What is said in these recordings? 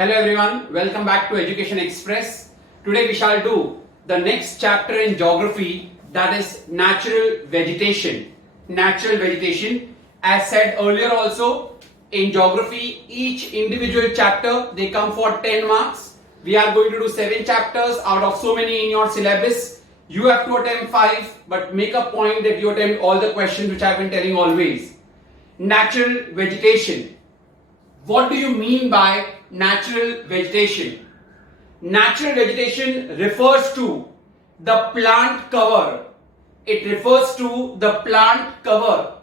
Hello everyone, welcome back to Education Express. Today we shall do the next chapter in geography, that is natural vegetation. Natural vegetation, as said earlier also, in geography each individual chapter they come for 10 marks. We are going to do 7 chapters out of so many in your syllabus. You have to attempt 5, but make a point that you attempt all the questions which I have been telling always. Natural vegetation. What do you mean by natural vegetation? Natural vegetation refers to the plant cover. It refers to the plant cover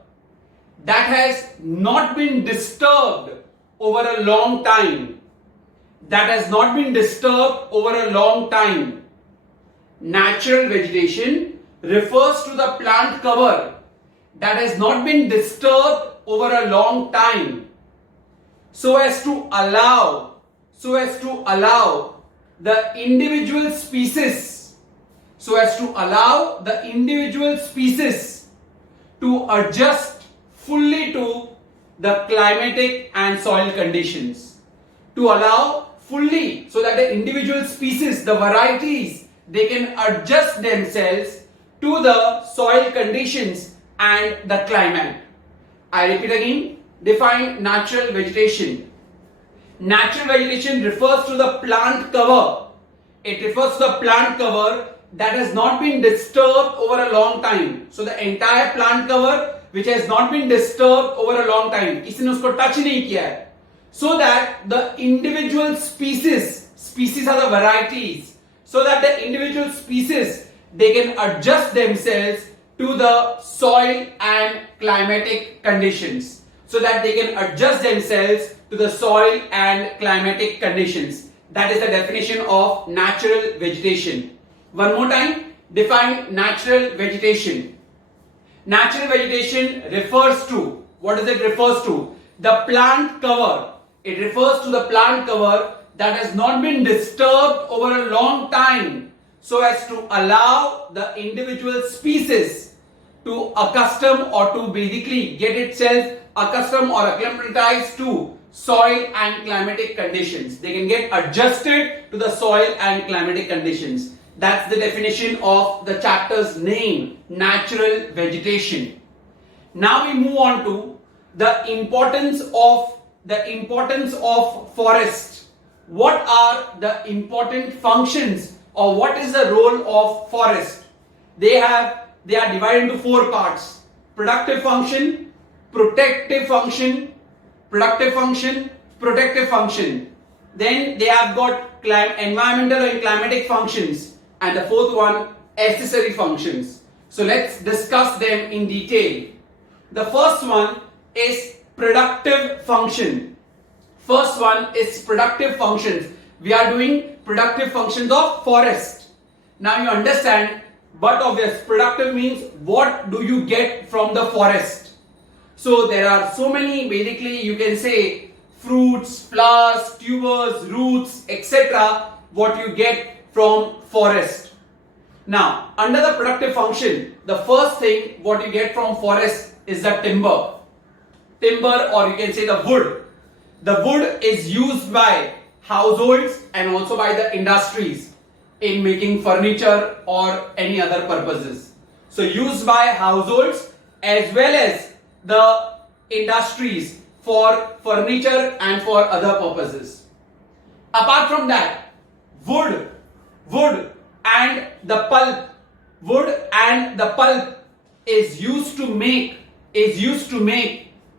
that has not been disturbed over a long time. That has not been disturbed over a long time. Natural vegetation refers to the plant cover that has not been disturbed over a long time, so as to allow the individual species to adjust fully to the climatic and soil conditions. To allow fully, so that the individual species, the varieties, they can adjust themselves to the soil conditions and the climate. I repeat again, define natural vegetation. Natural vegetation refers to the plant cover. It refers to the plant cover that has not been disturbed over a long time. So the entire plant cover which has not been disturbed over a long time, किसी ने उसको touch नहीं किया है, so that the individual species are the varieties, so that the individual species they can adjust themselves to the soil and climatic conditions. So that they can adjust themselves to the soil and climatic conditions. That is the definition of natural vegetation. One more time, define natural vegetation. Natural vegetation refers to, what does it refers to? The plant cover. It refers to the plant cover that has not been disturbed over a long time, so as to allow the individual species to accustom or to basically get itself accustomed or acclimatized to soil and climatic conditions. They can get adjusted to the soil and climatic conditions. That's the definition of the chapter's name, natural vegetation. Now we move on to the importance of forest. What are the important functions, or what is the role of forest? They are divided into 4 parts: productive function, protective function, protective function. Then they have got environmental and climatic functions, and the 4th one, accessory functions. So let's discuss them in detail. The first one is productive function. First one is productive functions. We are doing productive functions of forest. Now you understand, but obvious, productive means what do you get from the forest? So there are so many, basically you can say fruits, flowers, tubers, roots, etc. what you get from forest. Now under the productive function, the first thing what you get from forest is the timber, or you can say the wood. The wood is used by households and also by the industries in making furniture or any other purposes. So used by households as well as the industries for furniture and for other purposes. Apart from that, wood and the pulp is used to make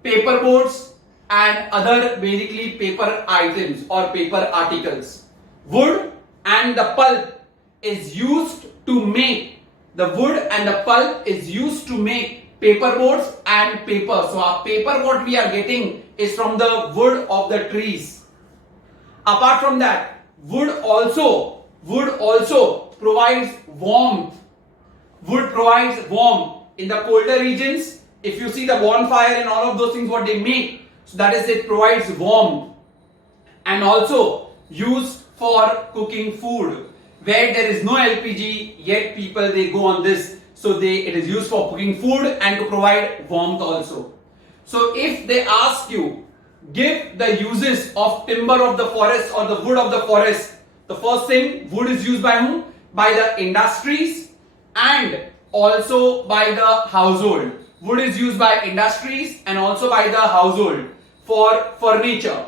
paper boards and other basically paper items or paper articles. Wood and the pulp is used to make paper boards and paper. So our paper what we are getting is from the wood of the trees. Apart from that, wood also provides warmth. Wood provides warmth in the colder regions. If you see the bonfire and all of those things what they make, so that is, it provides warmth, and also used for cooking food where there is no LPG, yet people they go on this. So it is used for cooking food and to provide warmth also. So if they ask you give the uses of timber of the forest or the wood of the forest. The first thing, wood is used by whom? By the industries and also by the household. Wood is used by industries and also by the household for furniture.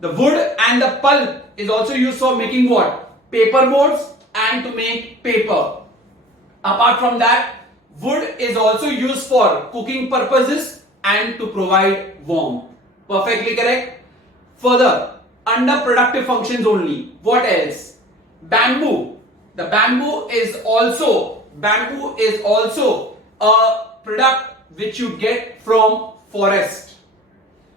The wood and the pulp is also used for making what? Paper boards and to make paper. Apart from that, wood is also used for cooking purposes and to provide warmth. Perfectly correct. Further, under productive functions only, what else? Bamboo. The bamboo is also a product which you get from forest.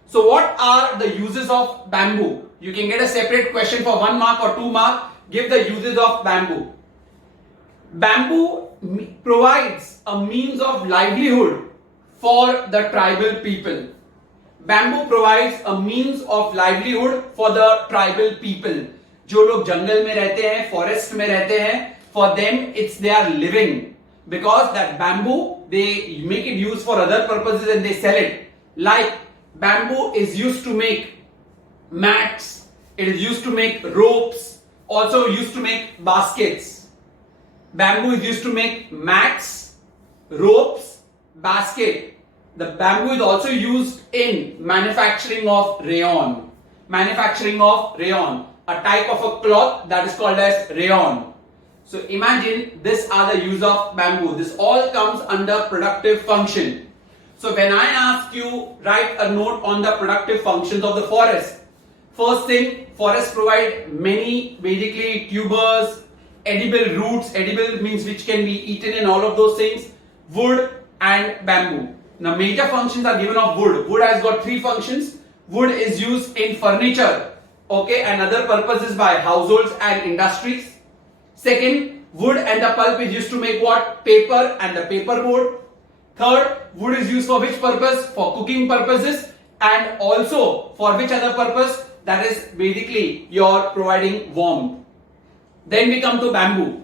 So what are the uses of bamboo? You can get a separate question for 1 mark or 2 mark. Give the uses of bamboo. Bamboo provides a means of livelihood for the tribal people. Bamboo provides a means of livelihood for the tribal people. जो लोग जंगल में रहते हैं, forest में रहते हैं, for them it's their living, because that bamboo they make it used for other purposes and they sell it. Like bamboo is used to make mats, it is used to make ropes, also used to make baskets. Bamboo is used to make mats, ropes, basket. The bamboo is also used in manufacturing of rayon. Manufacturing of rayon, a type of a cloth that is called as rayon. So imagine these are the use of bamboo. This all comes under productive function. So when I ask you write a note on the productive functions of the forest. First thing, forests provide many basically tubers, edible roots. Edible means which can be eaten and all of those things. Wood and bamboo. Now major functions are given of wood. Wood has got 3 functions. Wood is used in furniture, okay, and other purposes by households and industries. Second, wood and the pulp is used to make what? Paper and the paper board. Third, wood is used for which purpose? For cooking purposes, and also for which other purpose? That is basically your providing warmth. Then we come to bamboo.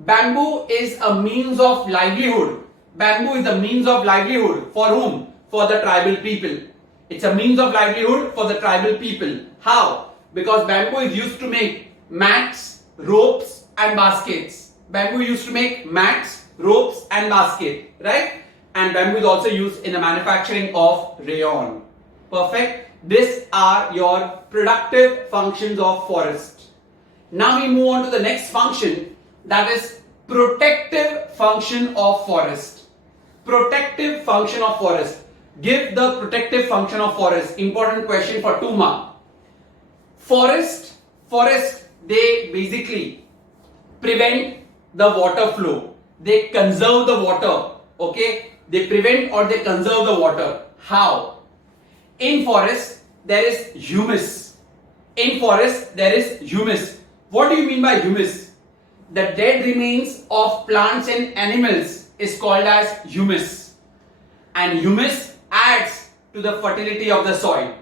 Bamboo is a means of livelihood. Bamboo is the means of livelihood for whom? For the tribal people. It's a means of livelihood for the tribal people. How? Because bamboo is used to make mats, ropes and baskets. Bamboo is used to make mats, ropes and basket, right? And bamboo is also used in the manufacturing of rayon. Perfect. These are your productive functions of forest. Now we move on to the next function, that is protective function of forest. Protective function of forest. Give the protective function of forest. Important question for 2 mark. Forest, they basically prevent the water flow. They conserve the water. Okay? They prevent or they conserve the water. How? In forest, there is humus. In forest, there is humus. What do you mean by humus? The dead remains of plants and animals is called as humus. And humus adds to the fertility of the soil.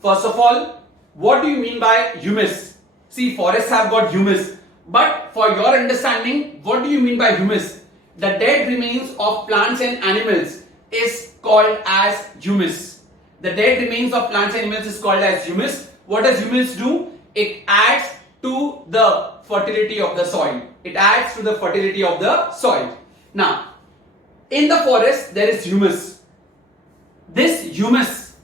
First of all, what do you mean by humus? See, forests have got humus. But for your understanding, what do you mean by humus? The dead remains of plants and animals is called as humus. The dead remains of plants and animals is called as humus. What does humus do? It adds to the fertility of the soil. It adds to the fertility of the soil. Now, in the forest, there is humus. This humus,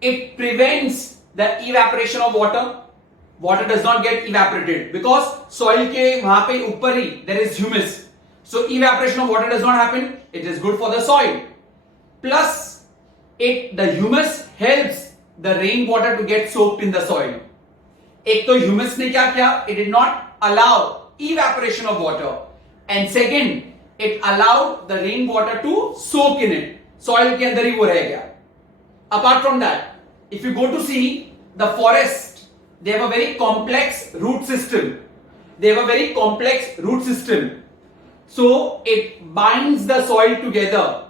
it prevents the evaporation of water. Water does not get evaporated because soil ke wahan pe upar hi there is humus. So evaporation of water does not happen. It is good for the soil. Plus, the humus helps the rainwater to get soaked in the soil. एक तो humus ने क्या किया? It did not allow evaporation of water. And second, it allowed the rainwater to soak in it. Soil के अंदर ही वो रह गया. Apart from that, if you go to see the forest, they have a very complex root system. So it binds the soil together.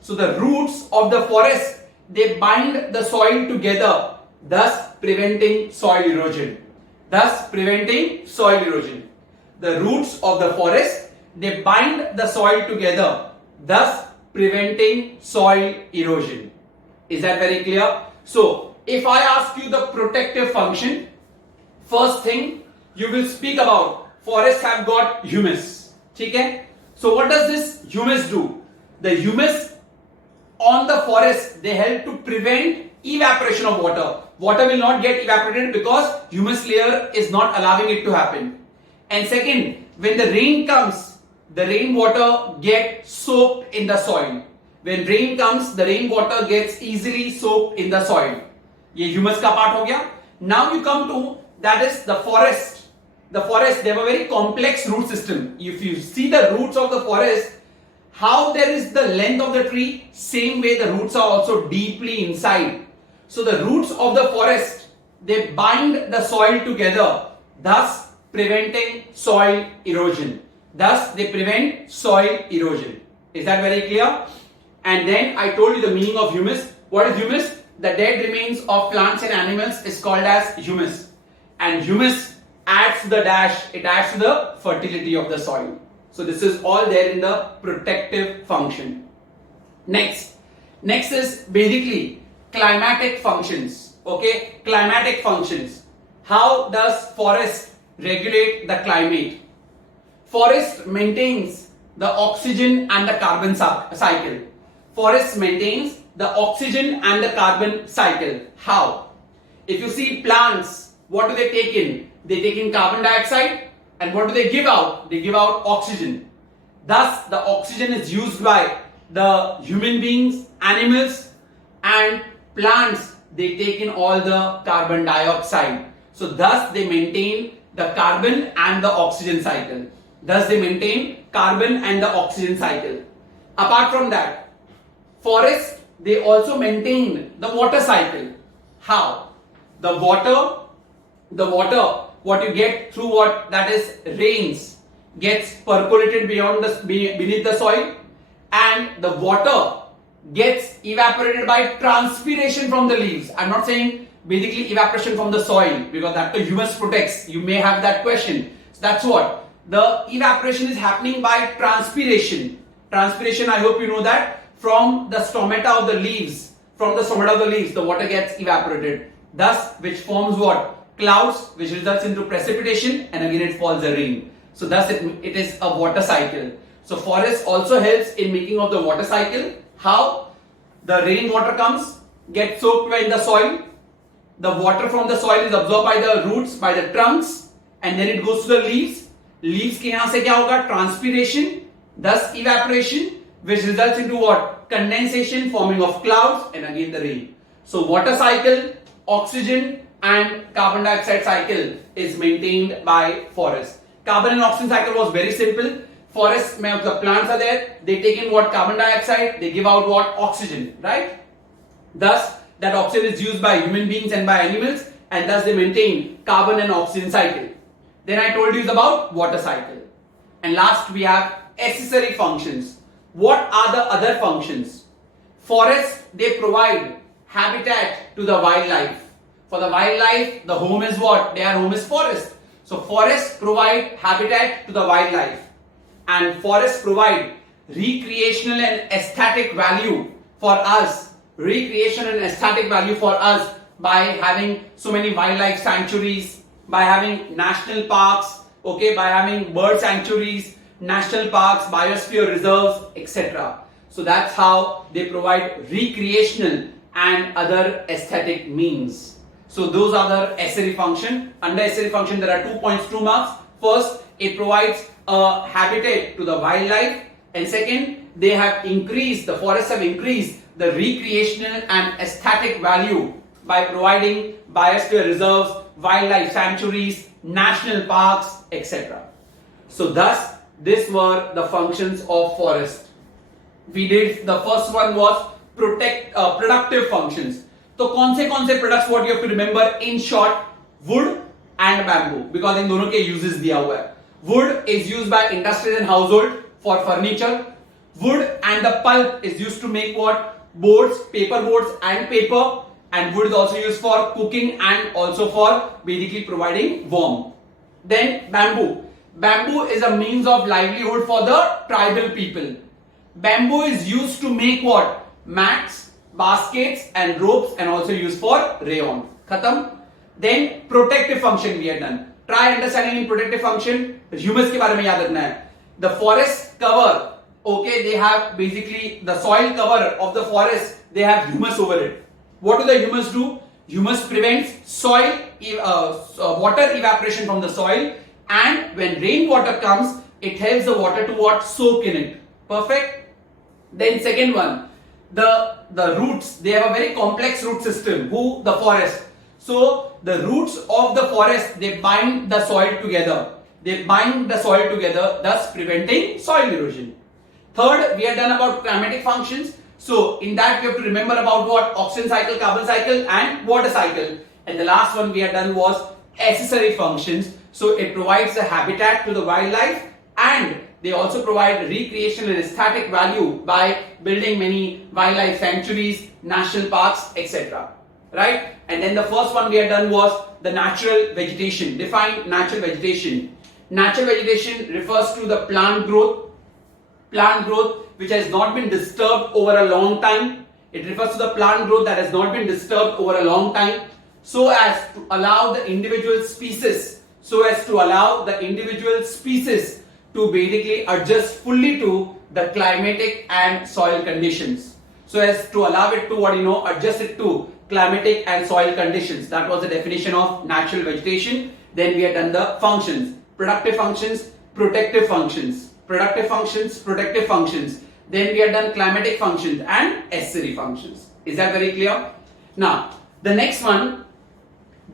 So the roots of the forest, they bind the soil together, thus preventing soil erosion. The roots of the forest, they bind the soil together, thus preventing soil erosion. Is that very clear? So if I ask you the protective function, first thing you will speak about forests have got humus. Okay? So what does this humus do? The humus on the forest, they help to prevent evaporation of water. Water will not get evaporated because humus layer is not allowing it to happen. And second, when the rain comes, the rainwater gets soaked in the soil. When rain comes, the rainwater gets easily soaked in the soil. ये humus का part हो गया. Now you come to, that is the forest. The forest, they have a very complex root system. If you see the roots of the forest, how there is the length of the tree, same way the roots are also deeply inside. So the roots of the forest, they bind the soil together, thus preventing soil erosion. Thus they prevent soil erosion. Is that very clear? And then I told you the meaning of humus. What is humus? The dead remains of plants and animals is called as humus. And humus adds to the dash, it adds to the fertility of the soil. So this is all there in the protective function. Next is basically climatic functions. Okay, climatic functions. How does forest regulate the climate? Forest maintains the oxygen and the carbon cycle. Forest maintains the oxygen and the carbon cycle. How? If you see plants, what do they take in? They take in carbon dioxide, and what do they give out? They give out oxygen. Thus, the oxygen is used by the human beings, animals, and plants. They take in all the carbon dioxide. So, thus they maintain the carbon and the oxygen cycle. Thus, they maintain carbon and the oxygen cycle. Apart from that, forests, they also maintain the water cycle. How? The water, what you get through what that is rains, gets percolated beneath the soil, and the water gets evaporated by transpiration from the leaves. I'm not saying basically evaporation from the soil, because that the humus protects. You may have that question. So that's what the evaporation is happening by transpiration. Transpiration, I hope you know that, from the stomata of the leaves. From the stomata of the leaves, the water gets evaporated. Thus, which forms what? Clouds, which results into precipitation, and again it falls the rain. So thus it is a water cycle. So forest also helps in making of the water cycle. How? The rainwater comes, gets soaked in the soil. The water from the soil is absorbed by the roots, by the trunks, and then it goes to the leaves. Leaves के यहाँ से क्या होगा? Transpiration, thus evaporation, which results into what? Condensation, forming of clouds, and again the rain. So water cycle, oxygen and carbon dioxide cycle is maintained by forest. Carbon and oxygen cycle was very simple. Forests, the plants are there, they take in what? Carbon dioxide, they give out what? Oxygen, right? Thus, that oxygen is used by human beings and by animals, and thus they maintain carbon and oxygen cycle. Then I told you about water cycle. And last we have accessory functions. What are the other functions? Forests, they provide habitat to the wildlife. For the wildlife, the home is what? Their home is forest. So forests provide habitat to the wildlife. And forests provide recreational and aesthetic value for us. Recreation and aesthetic value for us by having so many wildlife sanctuaries, by having national parks, okay, by having bird sanctuaries, national parks, biosphere reserves, etc. So that's how they provide recreational and other aesthetic means. So those are the accessory function. Under accessory function there are 2 points, 2 marks. First, it provides a habitat to the wildlife, and second, they have increased, the forests have increased the recreational and aesthetic value by providing biosphere reserves, wildlife sanctuaries, national parks, etc. So thus, these were the functions of forest. We did, the first one was productive functions. तो कौन से products what you have to remember in short? Wood and bamboo, because इन दोनों के uses दिया हुआ है. Wood is used by industries and household for furniture. Wood and the pulp is used to make what? Boards, paper boards and paper. And wood is also used for cooking and also for basically providing warmth. Then bamboo. Bamboo is a means of livelihood for the tribal people. Bamboo is used to make what? Mats, baskets and ropes and also used for rayon. Khatam. Then protective function we have done. Try understanding in protective function. Humus के बारे में याद रखना है. The forest cover, okay, they have basically the soil cover of the forest. They have humus over it. What do the humus do? Humus prevents soil water evaporation from the soil, and when rainwater comes, it helps the water to what? Soak in it. Perfect. Then second one, the roots. They have a very complex root system. Who? The forest. So the roots of the forest, they bind the soil together. They bind the soil together, thus preventing soil erosion. Third, we have done about climatic functions. So in that we have to remember about what? Oxygen cycle, carbon cycle and water cycle. And the last one we have done was accessory functions. So it provides a habitat to the wildlife, and they also provide recreational and aesthetic value by building many wildlife sanctuaries, national parks, etc. Right? And then the first one we have done was the natural vegetation. Define natural vegetation. Natural vegetation refers to the plant growth which has not been disturbed over a long time. It refers to the plant growth that has not been disturbed over a long time, so as to allow the individual species to basically adjust fully to the climatic and soil conditions. So as to allow it to adjust it to climatic and soil conditions. That was the definition of natural vegetation. Then we had done the functions: productive functions, protective functions. Productive functions, protective functions. Then we have done climatic functions and accessory functions. Is that very clear? Now, the next one,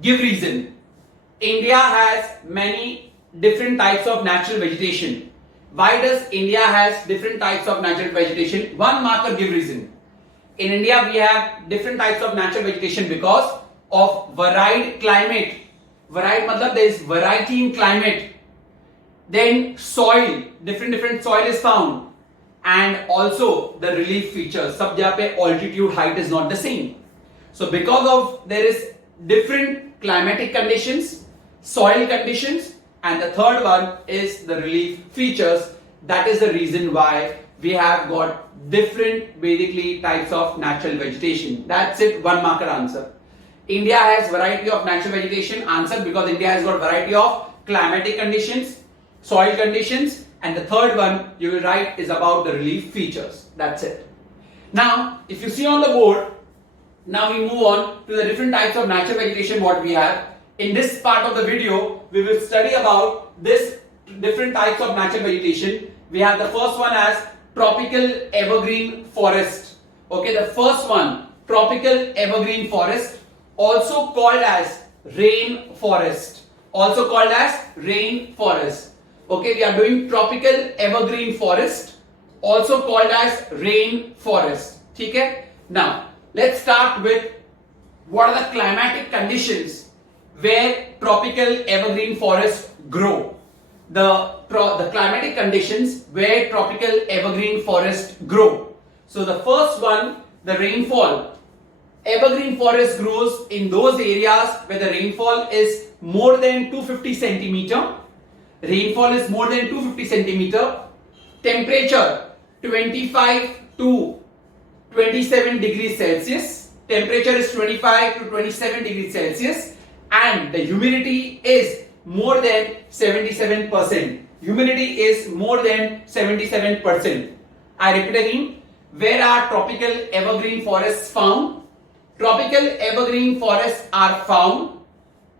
give reason. India has many different types of natural vegetation. Why does India has different types of natural vegetation? One marker, give reason. In India, we have different types of natural vegetation because of varied climate. Varied matlab there is variety in climate. Then soil, different soil is found, and also the relief features. Sab jahan pe altitude, height is not the same. So because of there is different climatic conditions, soil conditions, and the third one is the relief features. That is the reason why we have got different basically types of natural vegetation. That's it, one marker answer. India has variety of natural vegetation. Answer, because India has got variety of climatic conditions, soil conditions, and the third one you will write is about the relief features. That's it. Now, if you see on the board, now we move on to the different types of natural vegetation what we have. In this part of the video, we will study about this different types of natural vegetation. We have the first one as tropical evergreen forest. Okay, the first one, tropical evergreen forest, also called as rain forest. Also called as rain forest. Okay, we are doing tropical evergreen forest, also called as rain forest. Okay? Now, let's start with what are the climatic conditions where tropical evergreen forests grow. The climatic conditions where tropical evergreen forests grow. So the first one, the rainfall. Evergreen forest grows in those areas where the rainfall is more than 250 centimeter. Rainfall is more than 250 centimeter. Temperature 25 to 27 degrees Celsius. Temperature is 25 to 27 degrees Celsius, and the humidity is more than 77%. Humidity is more than 77%. I repeat again, where are tropical evergreen forests found? Tropical evergreen forests are found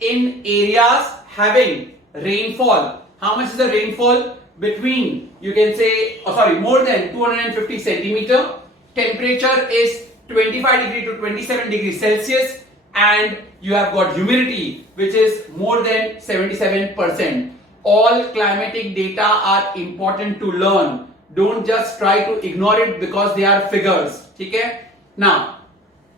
in areas having rainfall. How much is the rainfall? Between, you can say, more than 250 centimeter. Temperature is 25 degree to 27 degrees Celsius, and you have got humidity which is more than 77%. All climatic data are important to learn. Don't just try to ignore it because they are figures. Okay? Now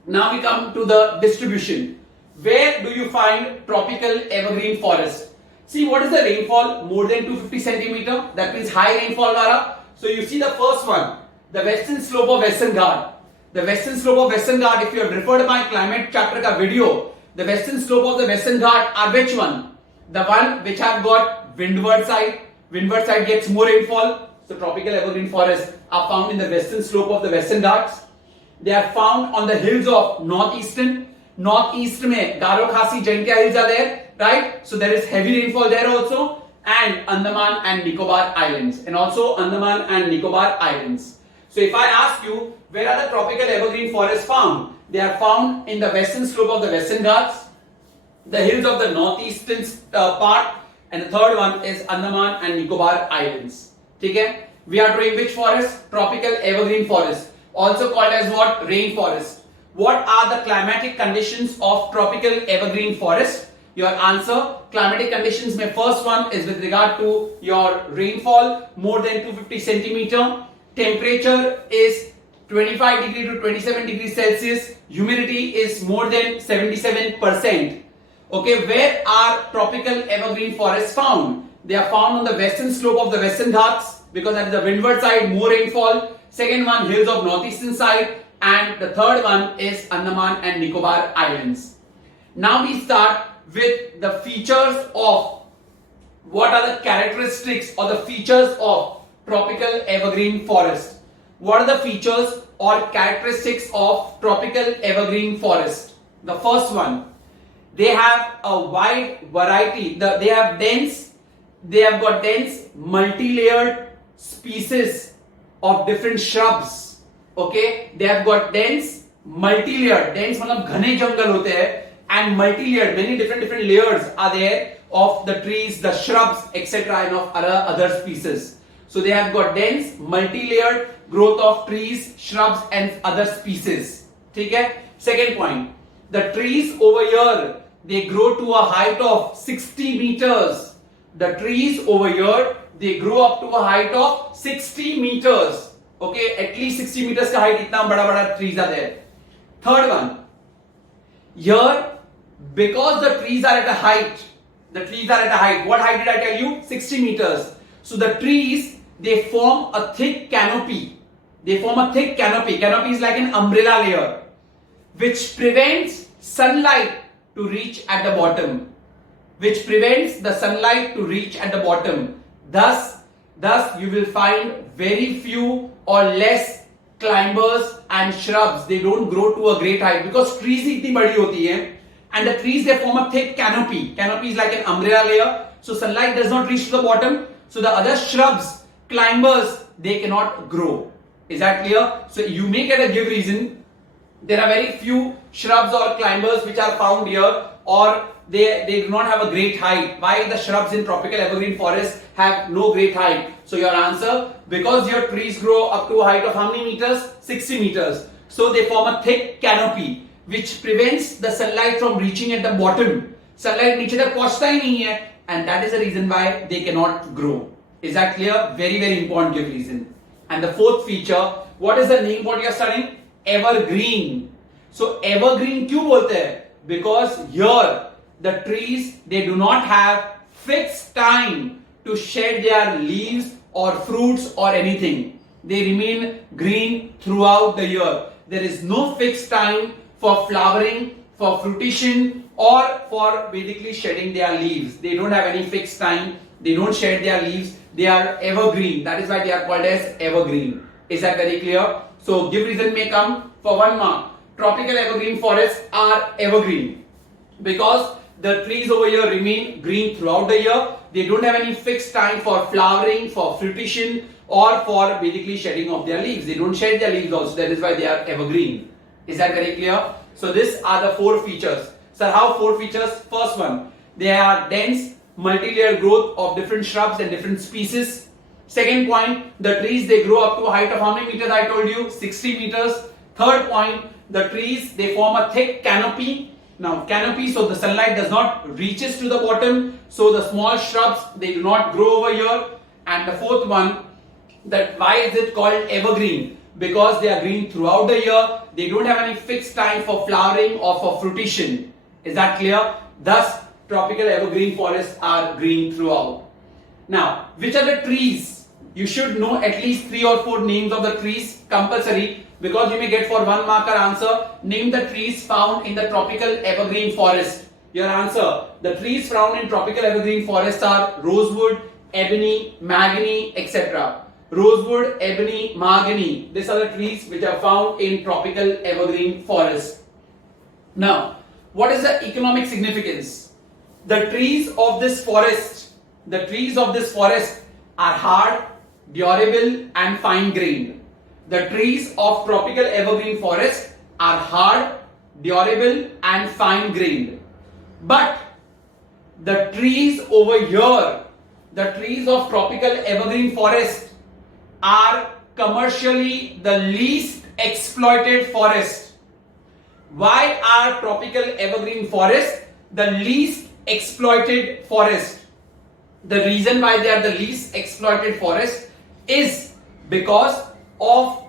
we come to the distribution. Where do you find tropical evergreen forest? See, what is the rainfall? More than 250 centimeter. That means high rainfall wala. So you see the first one, the western slope of Western Ghat. The western slope of Western Ghat, if you have referred my climate chapter ka video, the western slope of the Western Ghat are which one? The one which have got windward side. Windward side gets more rainfall. So tropical evergreen forests are found in the western slope of the Western Ghats. They are found on the hills of northeast mein Garo Khasi Jaintia hills are there, right? So there is heavy rainfall there also, and Andaman and Nicobar Islands, and also Andaman and Nicobar Islands. So if I ask you, where are the tropical evergreen forests found? They are found in the western slope of the Western Ghats, the hills of the northeastern part, and the third one is Andaman and Nicobar Islands. Okay? We are doing which forest? Tropical evergreen forest, also called as what? Rainforest. What are the climatic conditions of tropical evergreen forest? Your answer, climatic conditions mein first one is with regard to your rainfall more than 250 centimeter. Temperature is 25 degree to 27 degrees Celsius. Humidity is more than 77%. Okay, where are tropical evergreen forests found? They are found on the western slope of the Western Ghats, because that is the windward side, more rainfall. Second one, hills of northeastern side, and the third one is Andaman and Nicobar Islands. Now we start with the features of what are the characteristics or the features of tropical evergreen forest. What are the features or characteristics of tropical evergreen forest? The first one, they have a wide variety. They have got dense multi-layered species of different shrubs. Okay, they have got dense multi-layered. Dense मतलब घने जंगल होते हैं, and multi-layered, many different layers are there of the trees, the shrubs, etc., and of other species. So they have got dense multi-layered growth of trees, shrubs, and other species. ठीक है? Second point, the trees over here, they grow to a height of 60 meters. The trees over here, they grow up to a height of 60 meters. Okay, at least 60 meters ka height, itna bada trees are there. Third one, here, because the trees are at a height, what height did I tell you? 60 meters. So the trees, they form a thick canopy. Canopy is like an umbrella layer, which prevents sunlight to reach at the bottom. Thus you will find very few or less climbers and shrubs. They don't grow to a great height because trees itni badi hoti hai, and the trees, they form a thick canopy. Canopy is like an umbrella layer, so sunlight does not reach to the bottom. So the other shrubs, climbers, they cannot grow. Is that clear? So you may get a give reason. There are very few shrubs or climbers which are found here, or they do not have a great height. Why the shrubs in tropical evergreen forest have no great height? So your answer, because your trees grow up to a height of how many meters? 60 meters. So they form a thick canopy which prevents the sunlight from reaching at the bottom. Sunlight नीचे तक पहुंचता ही नहीं है, and that is the reason why they cannot grow. Is that clear? Very, very important give reason. And the fourth feature, what is the name what you are studying? Evergreen. So evergreen क्यों बोलते हैं? Because here the trees, they do not have fixed time to shed their leaves or fruits or anything. They remain green throughout the year. There is no fixed time for flowering, for fruition, or for basically shedding their leaves. They don't have any fixed time. They don't shed their leaves. They are evergreen. That is why they are called as evergreen. Is that very clear? So give reason may come for 1 mark. Tropical evergreen forests are evergreen because the trees over here remain green throughout the year. They don't have any fixed time for flowering, for fruition, or for basically shedding of their leaves. They don't shed their leaves also. That is why they are evergreen. Is that very clear? So these are the 4 features. So how 4 features? First one, they are dense, multi-layered growth of different shrubs and different species. Second point, the trees, they grow up to a height of how many meters I told you? 60 meters. Third point, the trees, they form a thick canopy. Now canopy, so the sunlight does not reaches to the bottom. So the small shrubs, they do not grow over here. And the fourth one, that why is it called evergreen? Because they are green throughout the year. They don't have any fixed time for flowering or for fruition. Is that clear? Thus, tropical evergreen forests are green throughout. Now, which are the trees? You should know at least 3 or 4 names of the trees, compulsory, because you may get for 1 marker answer. Name the trees found in the tropical evergreen forest. Your answer, the trees found in tropical evergreen forest are rosewood, ebony, mahogany, etc. rosewood, ebony, mahogany. These are the trees which are found in tropical evergreen forest. Now, what is the economic significance? The trees of this forest, are hard, durable and fine grained. The trees of tropical evergreen forest are hard, durable and fine grained. But the trees over here, the trees of tropical evergreen forest are commercially the least exploited forest. Why are tropical evergreen forests the least exploited forest? The reason why they are the least exploited forest is because of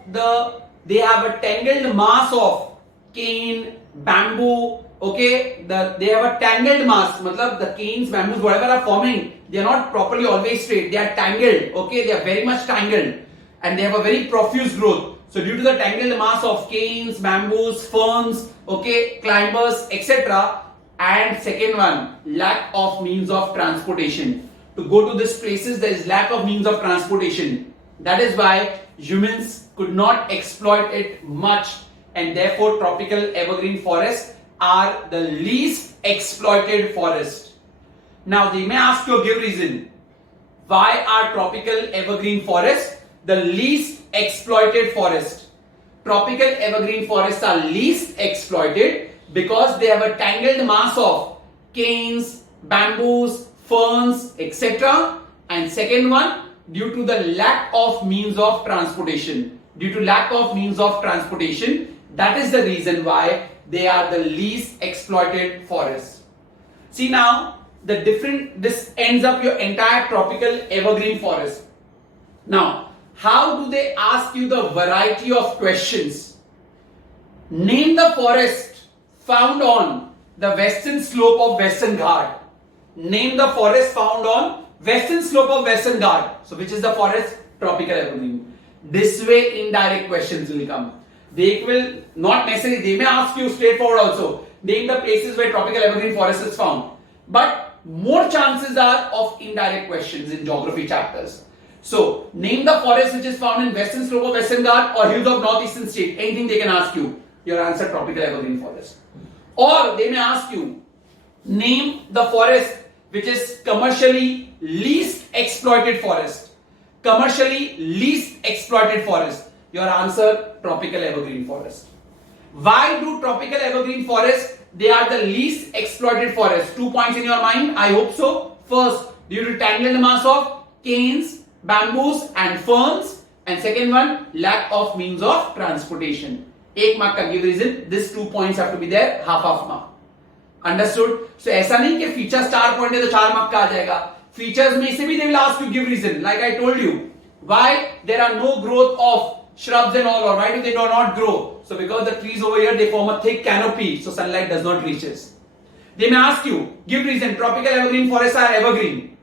they have a tangled mass of cane, bamboo. Okay, they have a tangled mass. Matlab the canes, bamboos, whatever are forming, they are not properly always straight. They are tangled. Okay, they are very much tangled, and they have a very profuse growth. So due to the tangled mass of canes, bamboos, ferns, okay, climbers, etc. And second one, lack of means of transportation. To go to these places, there is lack of means of transportation. That is why humans could not exploit it much, and therefore tropical evergreen forests are the least exploited forest. Now they may ask you a give reason. Why are tropical evergreen forests the least exploited forest? Tropical evergreen forests are least exploited because they have a tangled mass of canes, bamboos, ferns, etc. And second one, due to the lack of means of transportation. Due to lack of means of transportation, that is the reason why they are the least exploited forests. See now, this ends up your entire tropical evergreen forest. Now, how do they ask you the variety of questions? Name the forest found on the western slope of Western Ghat. Name the forest found on western slope of Western Ghat. So which is the forest? Tropical evergreen. This way indirect questions will come. They will not necessarily, they may ask you straightforward also. Name the places where tropical evergreen forest is found. But more chances are of indirect questions in geography chapters. So, name the forest which is found in western slope of Western Ghat or hills of northeastern state. Anything they can ask you. Your answer, tropical evergreen forest. Or they may ask you, name the forest which is commercially least exploited forest. Commercially least exploited forest. Your answer, tropical evergreen forest. Why do tropical evergreen forests, they are the least exploited forest? 2 points in your mind, I hope so. First, due to tangled mass of canes, bamboos and ferns. And second one, lack of means of transportation. 1 mark ka give reason. These 2 points have to be there, half mark. Understood? So ऐसा नहीं कि feature star point है तो 4 mark का आ जाएगा. Features में से भी they will ask you give reason. Like I told you, why there are no growth of shrubs and all, or why do they not grow? So because the trees over here, they form a thick canopy, so sunlight does not reach us. They may ask you, give reason, tropical evergreen forests are evergreen.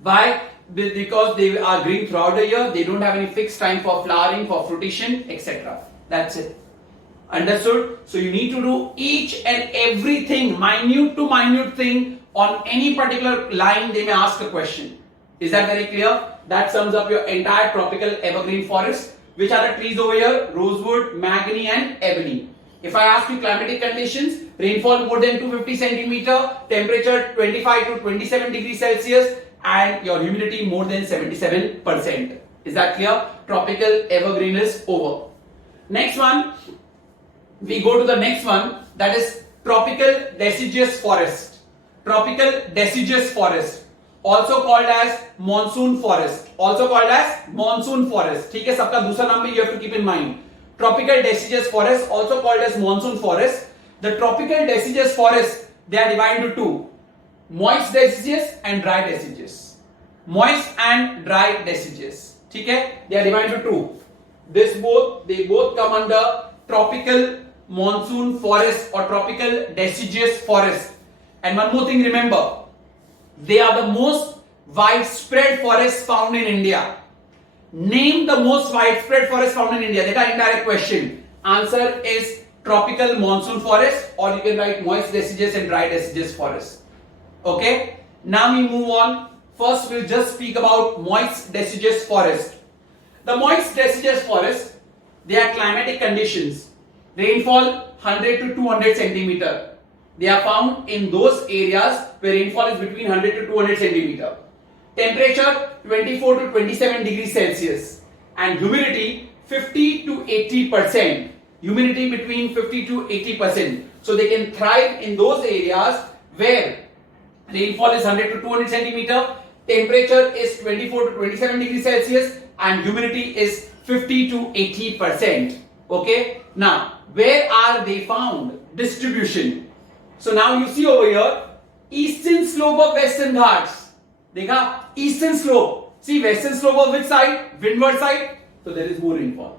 Why? Because they are green throughout the year, they don't have any fixed time for flowering, for fruition, etc. That's it. Understood? So you need to do each and everything, minute to minute thing on any particular line. They may ask a question. Is that very clear? That sums up your entire tropical evergreen forest. Which are the trees over here? Rosewood, mahogany and ebony. If I ask you climatic conditions, rainfall more than 250 centimeter, temperature 25 to 27 degrees Celsius and your humidity more than 77%. Is that clear? Tropical evergreen is over. Next one, we go to the next one, that is tropical deciduous forest. Tropical deciduous forest. Also called as monsoon forest. Also called as monsoon forest. ठीक है, सबका दूसरा नाम भी you have to keep in mind. Tropical deciduous forest, also called as monsoon forest. The tropical deciduous forest, they are divided into two: moist deciduous and dry deciduous. Moist and dry deciduous. ठीक है, they are divided into two. They both come under tropical monsoon forest or tropical deciduous forest. And one more thing, remember. They are the most widespread forests found in India. Name the most widespread forest found in India. That's an indirect question. Answer is tropical monsoon forest, or you can write moist deciduous and dry deciduous forest. Okay. Now we move on. First, we'll just speak about moist deciduous forest. The moist deciduous forest, they are climatic conditions. Rainfall 100 to 200 centimeter. They are found in those areas where rainfall is between 100 to 200 centimeter. Temperature 24 to 27 degrees Celsius and humidity 50 to 80%. Humidity between 50 to 80%. So they can thrive in those areas where rainfall is 100 to 200 centimeter, temperature is 24 to 27 degrees Celsius and humidity is 50 to 80%. Okay. Now, where are they found? Distribution. So now you see over here, eastern slope of Western Ghats. Dekha, eastern slope. See western slope of which side? Windward side. So there is more rainfall.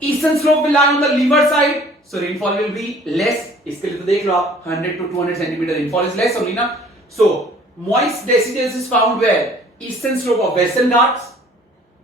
Eastern slope will lie on the leeward side. So rainfall will be less. इसके लिए तो देख लो आप 100 to 200 centimeter rainfall is less only ना. So moist deciduous is found where? Eastern slope of Western Ghats,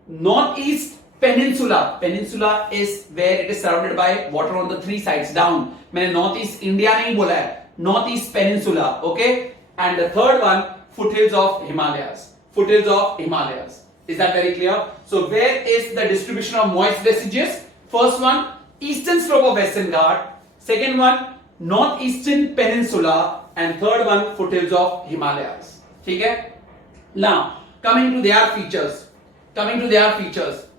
northeast peninsula. Peninsula is where it is surrounded by water on the three sides down. मैंने northeast India नहीं बोला है. Northeast peninsula, okay? And the third one, foothills of Himalayas. Foothills of Himalayas. Is that very clear? So where is the distribution of moist deciduous? First one, eastern slope of Western Ghat. Second one, northeastern peninsula. And third one, foothills of Himalayas. Okay? Now, coming to their features.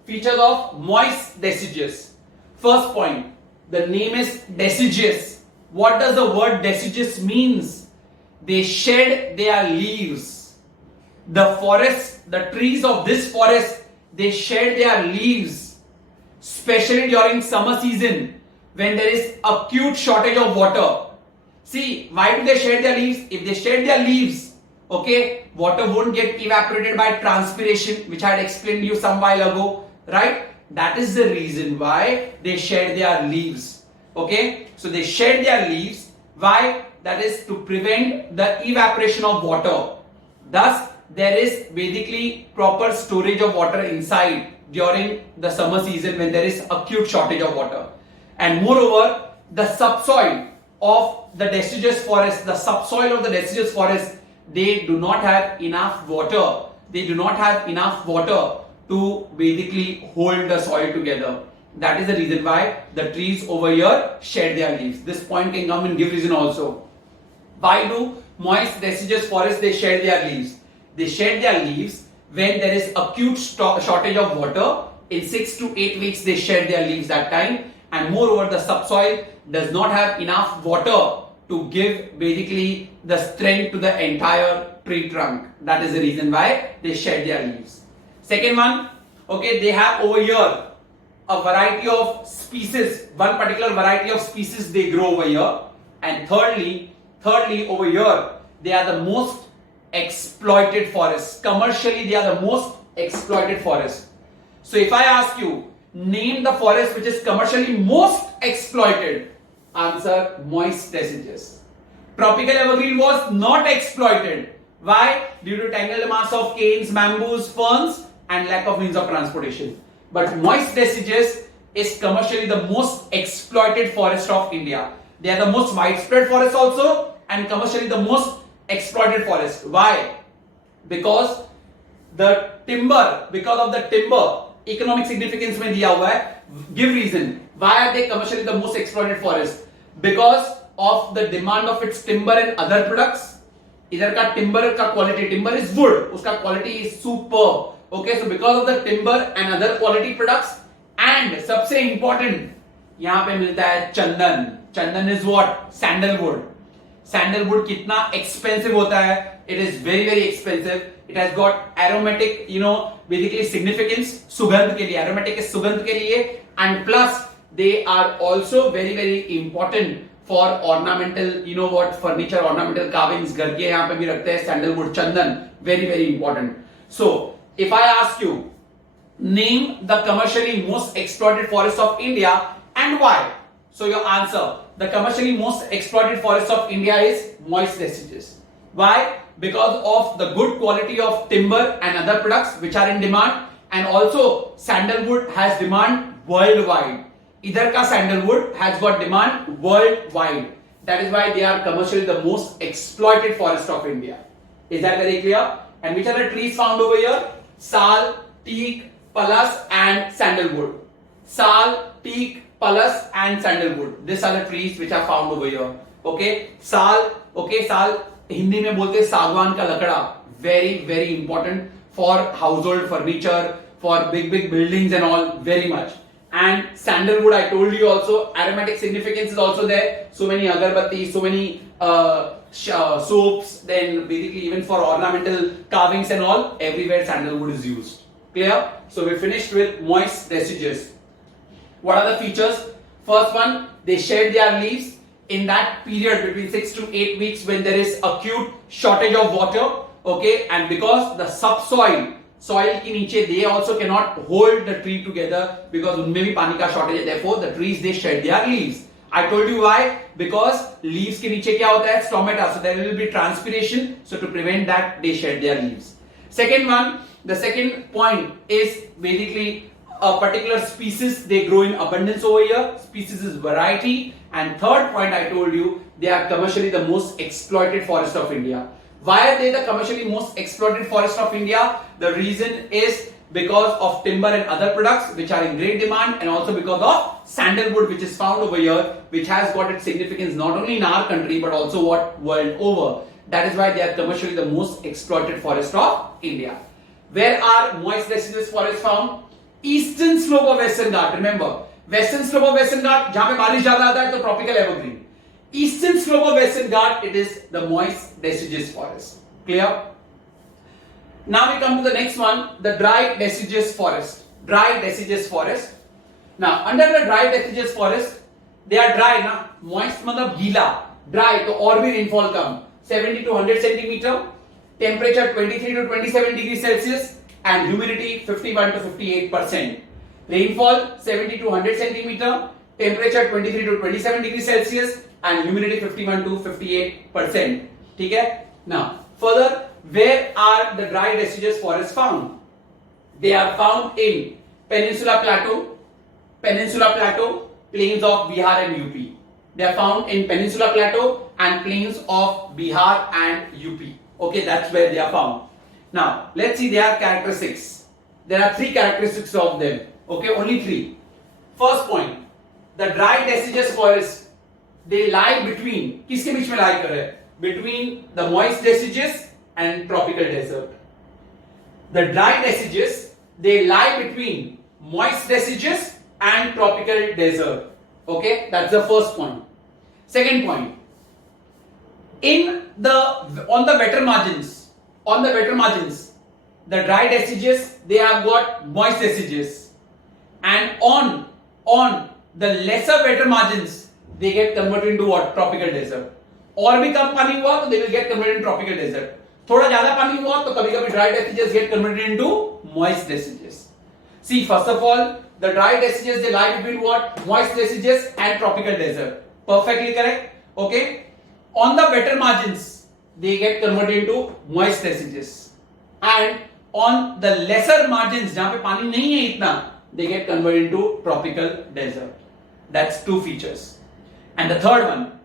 Features of moist deciduous. First point, the name is deciduous. What does the word deciduous means? They shed their leaves. The forest, the trees of this forest, they shed their leaves, especially during summer season when there is acute shortage of water. See, why do they shed their leaves? If they shed their leaves, okay, water won't get evaporated by transpiration, which I had explained to you some while ago, right? That is the reason why they shed their leaves. Okay, so they shed their leaves. Why? That is to prevent the evaporation of water. Thus, there is basically proper storage of water inside during the summer season when there is acute shortage of water. And moreover, the subsoil of the deciduous forest, they do not have enough water. They do not have enough water to basically hold the soil together. That is the reason why the trees over here shed their leaves. This point can come and give reason also. Why do moist deciduous forests they shed their leaves? They shed their leaves when there is acute shortage of water. In 6 to 8 weeks they shed their leaves that time. And moreover, the subsoil does not have enough water to give basically the strength to the entire tree trunk. That is the reason why they shed their leaves. Second one, okay, they have over here a variety of species, one particular variety of species they grow over here. And thirdly over here, they are the most exploited forests. Commercially, they are the most exploited forests. So if I ask you, name the forest which is commercially most exploited, answer moist deciduous. Tropical evergreen was not exploited. Why? Due to tangled mass of canes, bamboos, ferns and lack of means of transportation. But moist deciduous is commercially the most exploited forest of India. They are the most widespread forest also and commercially the most exploited forest. Why? Because of the timber, economic significance में दिया हुआ है. Give reason. Why are they commercially the most exploited forest? Because of the demand of its timber and other products. इधर का timber का quality, timber is wood, उसका quality is superb. Okay, so because of the timber and other quality products, and सबसे important यहाँ पे मिलता है चंदन. चंदन is what? Sandalwood. Sandalwood कितना expensive होता है? It is very very expensive. It has got aromatic, basically significance. सुगंध के लिए, aromatic is सुगंध के लिए, and plus they are also very very important for ornamental, furniture, ornamental carvings. घर के यहाँ पे भी रखते हैं sandalwood, Chandan, very very important. So if I ask you, name the commercially most exploited forest of India and why? So your answer, the commercially most exploited forest of India is moist deciduous. Why? Because of the good quality of timber and other products which are in demand, and also sandalwood has demand worldwide. Idhar ka sandalwood has got demand worldwide. That is why they are commercially the most exploited forest of India. Is that very clear? And which are the trees found over here? Sal, teak, pallas and sandalwood. Sal, teak, pallas and sandalwood. These are the trees which are found over here. Okay, sal. Okay, sal Hindi में बोलते हैं सागवान का लकड़ा. Very important for household furniture, for big buildings and all, very much. And sandalwood, I told you also, aromatic significance is also there. So many agarbatti, so many soaps, then basically even for ornamental carvings and all, everywhere sandalwood is used. Clear? So we finished with moist deciduous. What are the features? First one, they shed their leaves in that period between 6 to 8 weeks when there is acute shortage of water. Okay, and because the subsoil, soil के नीचे, they also cannot hold the tree together because उनमें भी पानी का shortage है. Therefore, the trees they shed their leaves. I told you why? Because leaves के नीचे क्या होता है? Stomata. So there will be transpiration. So to prevent that, they shed their leaves. Second one, the second point is basically a particular species they grow in abundance over here. Species is variety. And third point I told you, they are commercially the most exploited forest of India. Why are they the commercially most exploited forest of India? The reason is because of timber and other products which are in great demand, and also because of sandalwood which is found over here, which has got its significance not only in our country but also world over. That is why they are commercially the most exploited forest of India. Where are moist deciduous forests found? Eastern slope of Western Ghat. Remember, Western slope of Western Ghat, जहाँ पे बारिश ज़्यादा आता है तो tropical evergreen. Eastern slope of Western Ghat, it is the moist deciduous forest. Clear? Now we come to the next one, the dry deciduous forest. Dry deciduous forest. Now under the dry deciduous forest, they are dry ना, moist मतलब गीला, dry तो और भी rainfall come, 70 to 100 centimeter, temperature 23 to 27 degrees Celsius, and humidity 51 to 58%. Rainfall 70 to 100 centimeter, temperature 23 to 27 degrees Celsius, and humidity 51 to 58%. ठीक है? Now, further, where are the dry deciduous forests found? They are found in Peninsula Plateau, plains of Bihar and UP. They are found in Peninsula Plateau and plains of Bihar and UP. Okay, that's where they are found. Now, let's see their characteristics. There are three characteristics of them. Okay, only three. First point, the dry deciduous forest, they lie between, किसके बीच में lie कर रहे हैं? Between the moist deciduous and tropical desert. The dry deciduous, they lie between moist deciduous and tropical desert. Okay, that's the first point. Second point, on the wetter margins, the dry deciduous, they have got moist deciduous, and on the lesser wetter margins, they get converted into what? Tropical desert. और भी कम पानी हुआ तो they will get converted into tropical desert. थोड़ा ज्यादा पानी हुआ तो कभी-कभी dry deciduous get converted into moist deciduous. See, first of all, the dry deciduous, they lie between what? Moist deciduous and tropical desert. Perfectly correct. Okay. On the wetter margins, they get converted into moist deciduous, and on the lesser margins, जहाँ पे पानी नहीं है इतना, they get converted into tropical desert. That's two features. And the third one,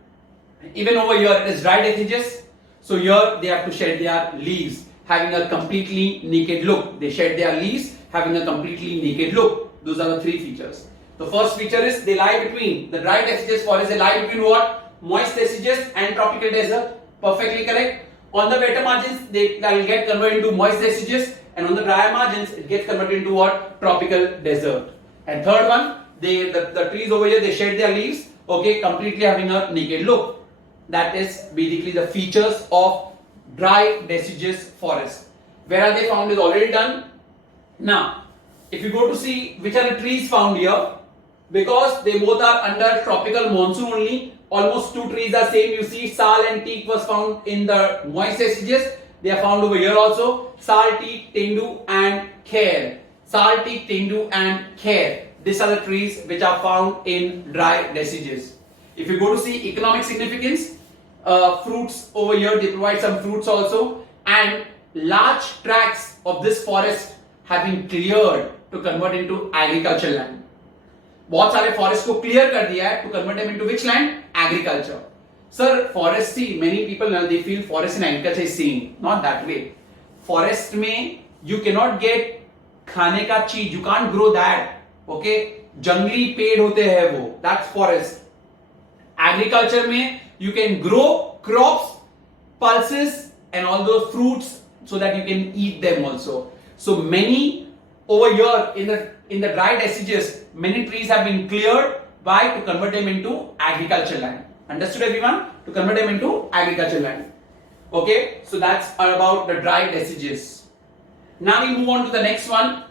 even over here it is dry deciduous, so here they have to shed their leaves, having a completely naked look. They shed their leaves, having a completely naked look. Those are the three features. The first feature is they lie between the dry deciduous forest. They lie between what? Moist deciduous and tropical desert. Perfectly correct. On the wetter margins, they will get converted into moist deciduous, and on the drier margins, it gets converted into what? Tropical desert. And third one, the trees over here, they shed their leaves, okay, completely having a naked look. That is basically the features of dry deciduous forest. Where are they found is already done. Now, if you go to see which are the trees found here, because they both are under tropical monsoon only, almost two trees are same. You see, sal and teak was found in the moist deciduous. They are found over here also. Sal, teak, tendu and kher. Sal, teak, tendu and kher. These are the trees which are found in dry deciduous. If you go to see economic significance, fruits over here, they provide some fruits also, and large tracts of this forest have been cleared to convert into agricultural land. बहुत सारे forest को clear कर दिया है to convert them into which land? Agriculture. Sir, forest, see, many people they feel forest and agriculture is same. Not that way. Forest में you cannot get खाने का चीज, you can't grow that. Okay, जंगली पेड़ होते हैं वो, that's forest. Agriculture में you can grow crops, pulses and all those fruits so that you can eat them also. So many over here in the dry deciduous, many trees have been cleared by to convert them into agricultural land. Understood everyone? To convert them into agricultural land. Okay, so that's about the dry deciduous. Now we move on to the next one,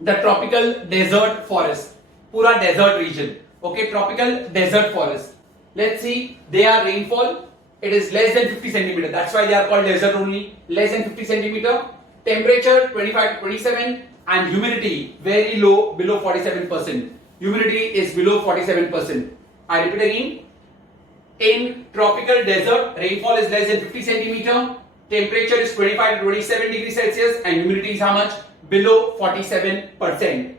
the tropical desert forest. Pura desert region. Okay, tropical desert forest. Let's see, their rainfall, it is less than 50 centimeter. That's why they are called desert only. Less than 50 centimeter. Temperature 25 to 27 and humidity very low, below 47%. Humidity is below 47%. I repeat again. In tropical desert, rainfall is less than 50 centimeter. Temperature is 25 to 27 degrees Celsius and humidity is how much? Below 47%.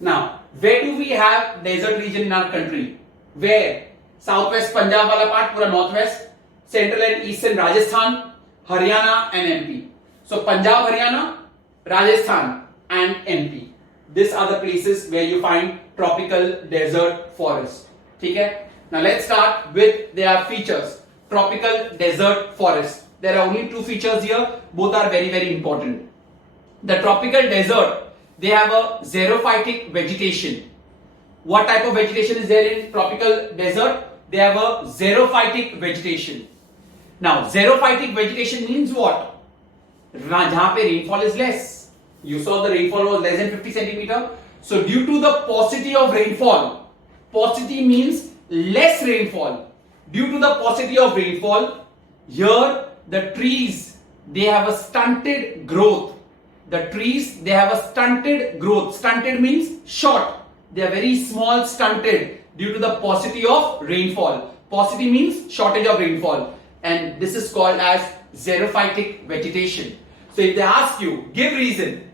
Now, where do we have desert region in our country? Where? Southwest Punjab wala part, pura northwest. Central and eastern Rajasthan, Haryana and MP. So Punjab, Haryana, Rajasthan and MP. These are the places where you find tropical desert forest. Okay? Now let's start with their features. Tropical desert forest. There are only two features here. Both are very, very important. The tropical desert, they have a xerophytic vegetation. What type of vegetation is there in tropical desert? They have a xerophytic vegetation. Now, xerophytic vegetation means what? जहाँ पे rainfall is less. You saw the rainfall was less than 50 centimeter. So, due to the paucity of rainfall, paucity means less rainfall. Due to the paucity of rainfall, here the trees, they have a stunted growth. The trees, they have a stunted growth. Stunted means short. They are very small, stunted due to the paucity of rainfall. Paucity means shortage of rainfall. And this is called as xerophytic vegetation. So if they ask you, give reason.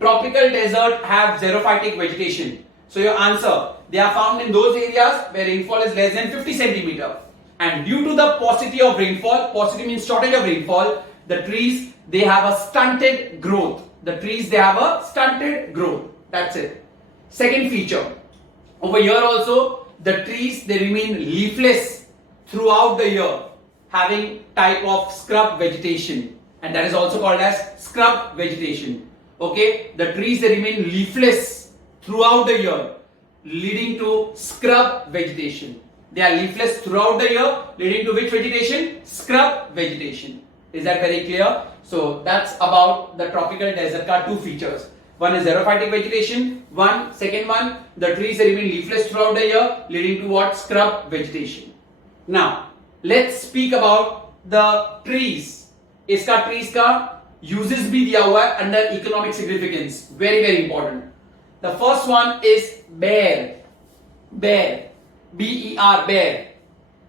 Tropical desert have xerophytic vegetation. So your answer, they are found in those areas where rainfall is less than 50 centimeter. And due to the paucity of rainfall, paucity means shortage of rainfall, the trees, they have a stunted growth. The trees, they have a stunted growth. That's it. Second feature. Over here also, the trees, they remain leafless throughout the year, having type of scrub vegetation. And that is also called as scrub vegetation. Okay, the trees, they remain leafless throughout the year, leading to scrub vegetation. They are leafless throughout the year, leading to which vegetation? Scrub vegetation. Is that very clear? So that's about the tropical desert ka two features. One is xerophytic vegetation. Second one, the trees, they remain leafless throughout the year, leading to what? Scrub vegetation. Now, let's speak about the trees. इसका trees का uses भी दिया हुआ है under economic significance. Very, very important. The first one is bear. Bear. B-E-R, bear.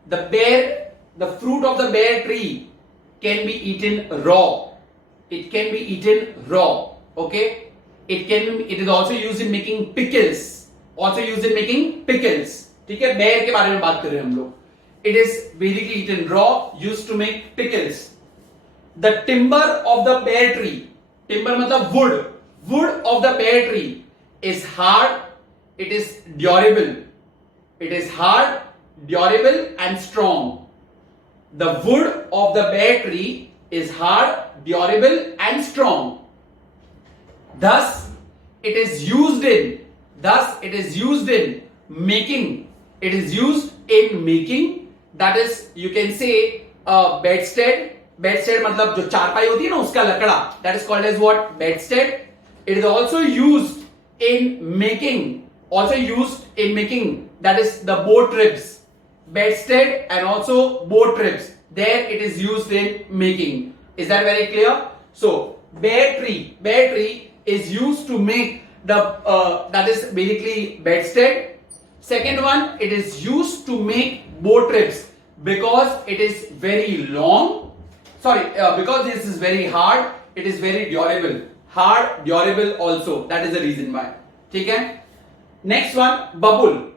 The bear, the fruit of the bear tree can be eaten raw. It can be eaten raw. Okay? It is also used in making pickles. Also used in making pickles. ठीक है? Bear के बारे में बात कर रहे हैं हम लोग. It is basically eaten raw, used to make pickles. The timber of the bear tree, timber मतलब wood, wood of the bear tree is hard, it is durable. It is hard, durable and strong. The wood of the bear tree is hard, durable and strong. Thus, it is used in making. It is used in making. That is, you can say a bedstead. Bedstead मतलब जो चारपाई होती है ना उसका लकड़ा. That is called as what? Bedstead. It is also used in making. That is the boat ribs. Bedstead and also boat ribs. There it is used in making. Is that very clear? So bear tree is used to make the that is basically bedstead. Second one, it is used to make boat ribs because it is very long. Because this is very hard, it is very durable. Hard, durable also. That is the reason why. Okay? Next one, bubble.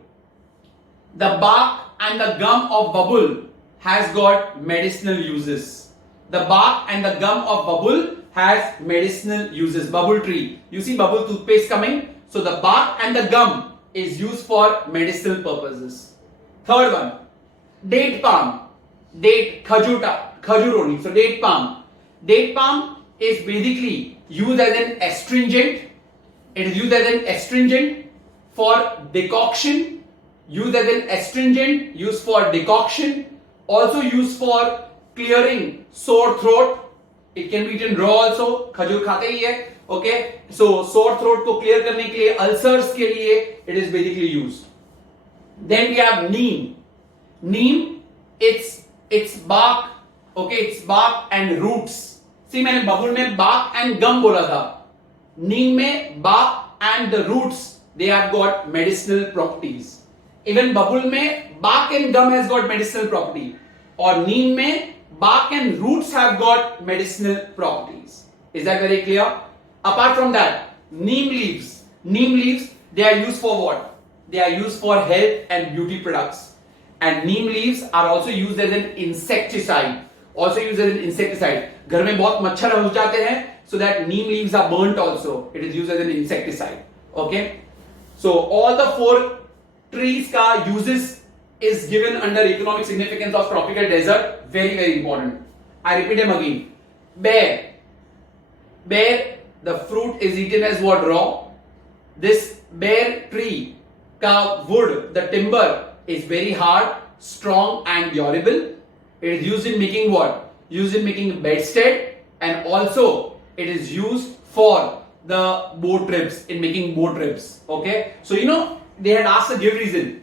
The bark and the gum of bubble has got medicinal uses. The bark and the gum of bubble has medicinal uses. Bubble tree. You see bubble toothpaste coming? So the bark and the gum is used for medicinal purposes. Third one, date palm. Date, khajur only. So date palm. Date palm is basically used as an astringent. It is used as an astringent for decoction. Used as an astringent, used for decoction. Also used for clearing sore throat. It can be eaten raw also. खजूर खाते ही है. Okay. So sore throat को clear करने के लिए, ulcers के लिए it is basically used. Then we have neem. Neem, it's bark. Okay, it's bark and roots. See, मैंने बबुल में bark and gum बोला था. Neem में bark and the roots, they have got medicinal properties. Even bubble में bark and gum has got medicinal property. और neem में bark and roots have got medicinal properties. Is that very clear? Apart from that, neem leaves, they are used for what? They are used for health and beauty products. And neem leaves are also used as an insecticide. घर में बहुत मच्छर हो जाते हैं, so that neem leaves are burnt also. It is used as an insecticide. Okay? So all the four trees ka uses is given under economic significance of tropical desert. Very, very important. I repeat them again. Bear, the fruit is eaten as what? Raw. This bear tree ka wood, the timber is very hard, strong and durable. It is used in making what? Used in making bedstead, and also it is used for the boat trips, in making boat trips. Okay? So they had asked a give reason.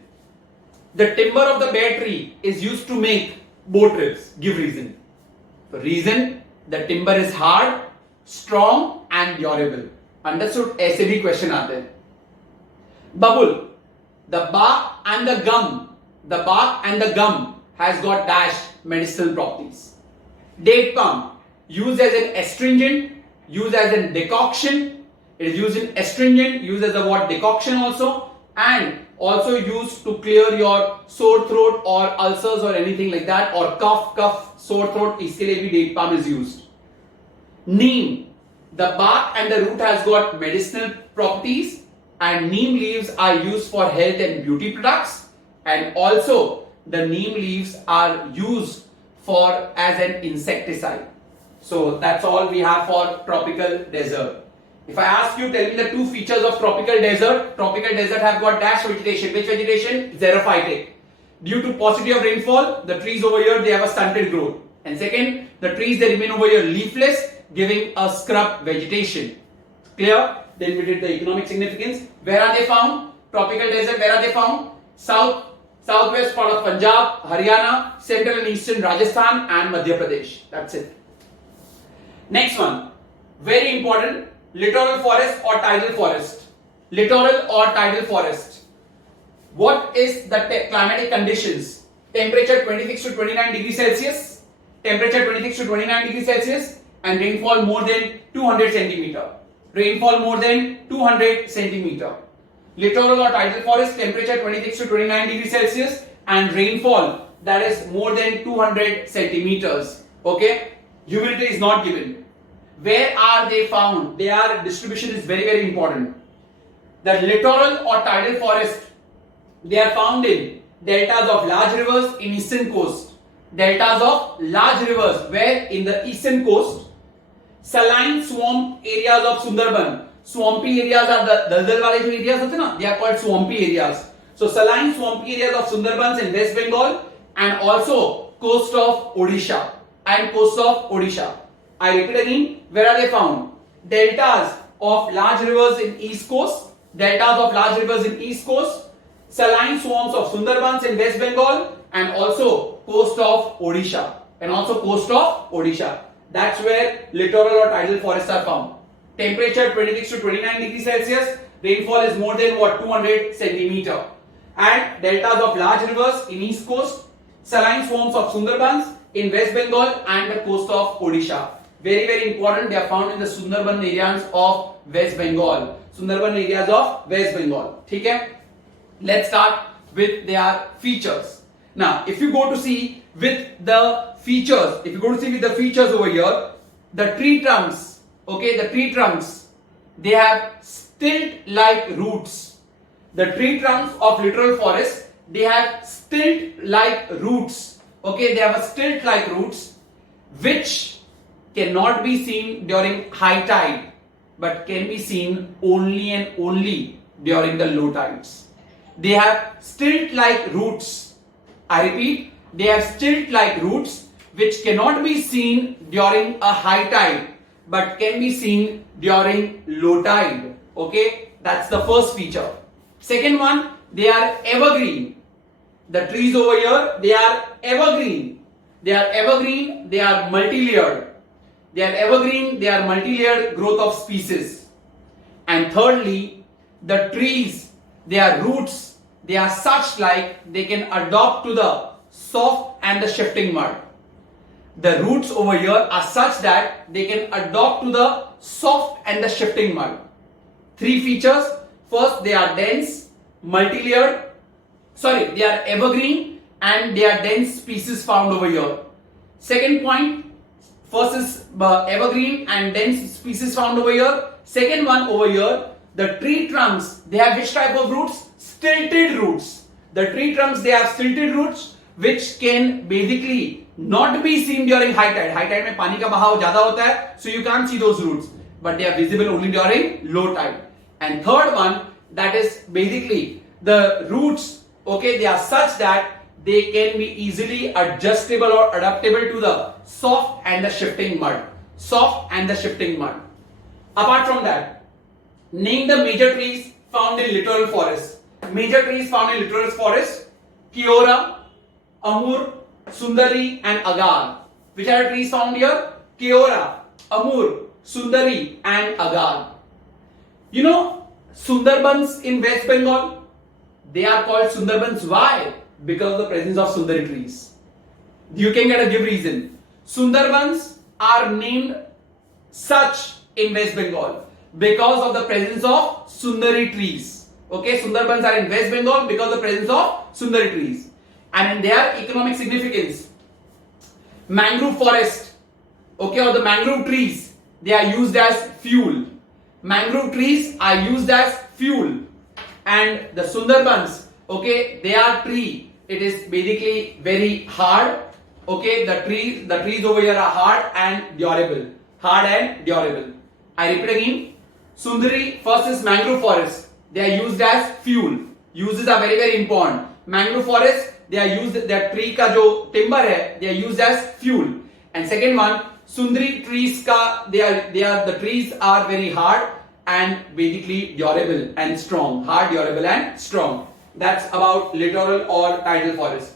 The timber of the bear tree is used to make boat trips. Give reason. The reason, the timber is hard, strong and durable. Understood? ऐसे भी question आते हैं. Bubble, the bark and the gum has got dash medicinal properties. Date palm, used as an astringent, used as a decoction. It is used in astringent, used as a what? Decoction also, and also used to clear your sore throat or ulcers or anything like that, or cough, sore throat. इसके लिए भी date palm is used. Neem, the bark and the root has got medicinal properties, and neem leaves are used for health and beauty products, and also the neem leaves are used for as an insecticide. So that's all we have for tropical desert. If I ask you, tell me the two features of tropical desert. Tropical desert have got dash vegetation. Which vegetation? Xerophytic. Due to paucity of rainfall, the trees over here, they have a stunted growth. And second, the trees, they remain over here leafless, giving a scrub vegetation. Clear? Then we did the economic significance. Where are they found? Tropical desert, where are they found? Southwest part of Punjab, Haryana, central and eastern Rajasthan and Madhya Pradesh. That's it. Next one, very important, littoral forest or tidal forest. Littoral or tidal forest. What is the climatic conditions? Temperature 26 to 29 degrees Celsius. Temperature 26 to 29 degrees Celsius and rainfall more than 200 centimeter. Rainfall more than 200 centimeter. Littoral or tidal forest, temperature 26 to 29 degrees Celsius and rainfall that is more than 200 centimeters. Okay? Humidity is not given. Where are they found? Their distribution is very, very important. The littoral or tidal forest, they are found in deltas of large rivers in eastern coast. Deltas of large rivers where in the eastern coast. Saline swamp areas of Sundarban. Swampy areas are the daldal wale jo areas hote na, they are called swampy areas. So saline swampy areas of Sundarbans in West Bengal and also coast of Odisha I repeat again, where are they found? Deltas of large rivers in east coast, saline swamps of Sundarbans in West Bengal and also coast of Odisha. That's where littoral or tidal forests are found. Temperature 26 to 29 degrees Celsius, rainfall is more than what? 200 centimeter. And deltas of large rivers in east coast, saline swamps of Sundarbans in West Bengal and the coast of Odisha. Very, very important, they are found in the Sundarban areas of West Bengal. ठीक है? Let's start with their features. Now, if you go to see with the features, if you go to see with the features over here, the tree trunks, okay, the tree trunks, they have stilt-like roots. The tree trunks of littoral forest, they have stilt-like roots, okay, they have a stilt-like roots which cannot be seen during high tide but can be seen only and only during the low tides. They have stilt-like roots. I repeat, they have stilt-like roots which cannot be seen during a high tide but can be seen during low tide. Okay, that's the first feature. Second one, they are evergreen. The trees over here, they are evergreen. They are evergreen, they are multi-layered. They are evergreen, they are multi-layered growth of species. And thirdly, the trees, their roots, they are such like they can adapt to the soft and the shifting mud. The roots over here are such that they can adapt to the soft and the shifting mud. Three features. First, they are dense, multi-layered, they are evergreen and they are dense species found over here. Second point, first is evergreen and dense species found over here. Second one over here, the tree trunks, they have which type of roots? Stilted roots. The tree trunks, they have stilted roots which can basically not be seen during high tide. High tide में पानी का बहाव ज़्यादा होता है, so you can't see those roots, but they are visible only during low tide. And third one, that is basically the roots, okay, they are such that they can be easily adjustable or adaptable to the soft and the shifting mud. Soft and the shifting mud. Apart from that, name the major trees found in littoral forest. Major trees found in littoral forest: Keora, Amur, Sundari and Agar. Which are the trees found here? Keora, Amur, Sundari and Agar. You know Sundarbans in West Bengal? They are called Sundarbans. Why? Because of the presence of Sundari trees. You can get a give reason. Sundarbans are named such in West Bengal because of the presence of Sundari trees. Okay, Sundarbans are in West Bengal because of the presence of Sundari trees. And in their economic significance, mangrove forest, okay, or the mangrove trees, they are used as fuel. Mangrove trees are used as fuel. And the Sundarbans, okay, they are tree. It is basically very hard. Okay, the trees over here are hard and durable. Hard and durable. I repeat again. Sundari, first is mangrove forest. They are used as fuel. Uses are very, very important. Mangrove forest, they are used, their tree ka jo timber hai, they are used as fuel. And second one, Sundari trees ka, the trees are very hard and basically durable and strong. Hard, durable and strong. That's about littoral or tidal forest.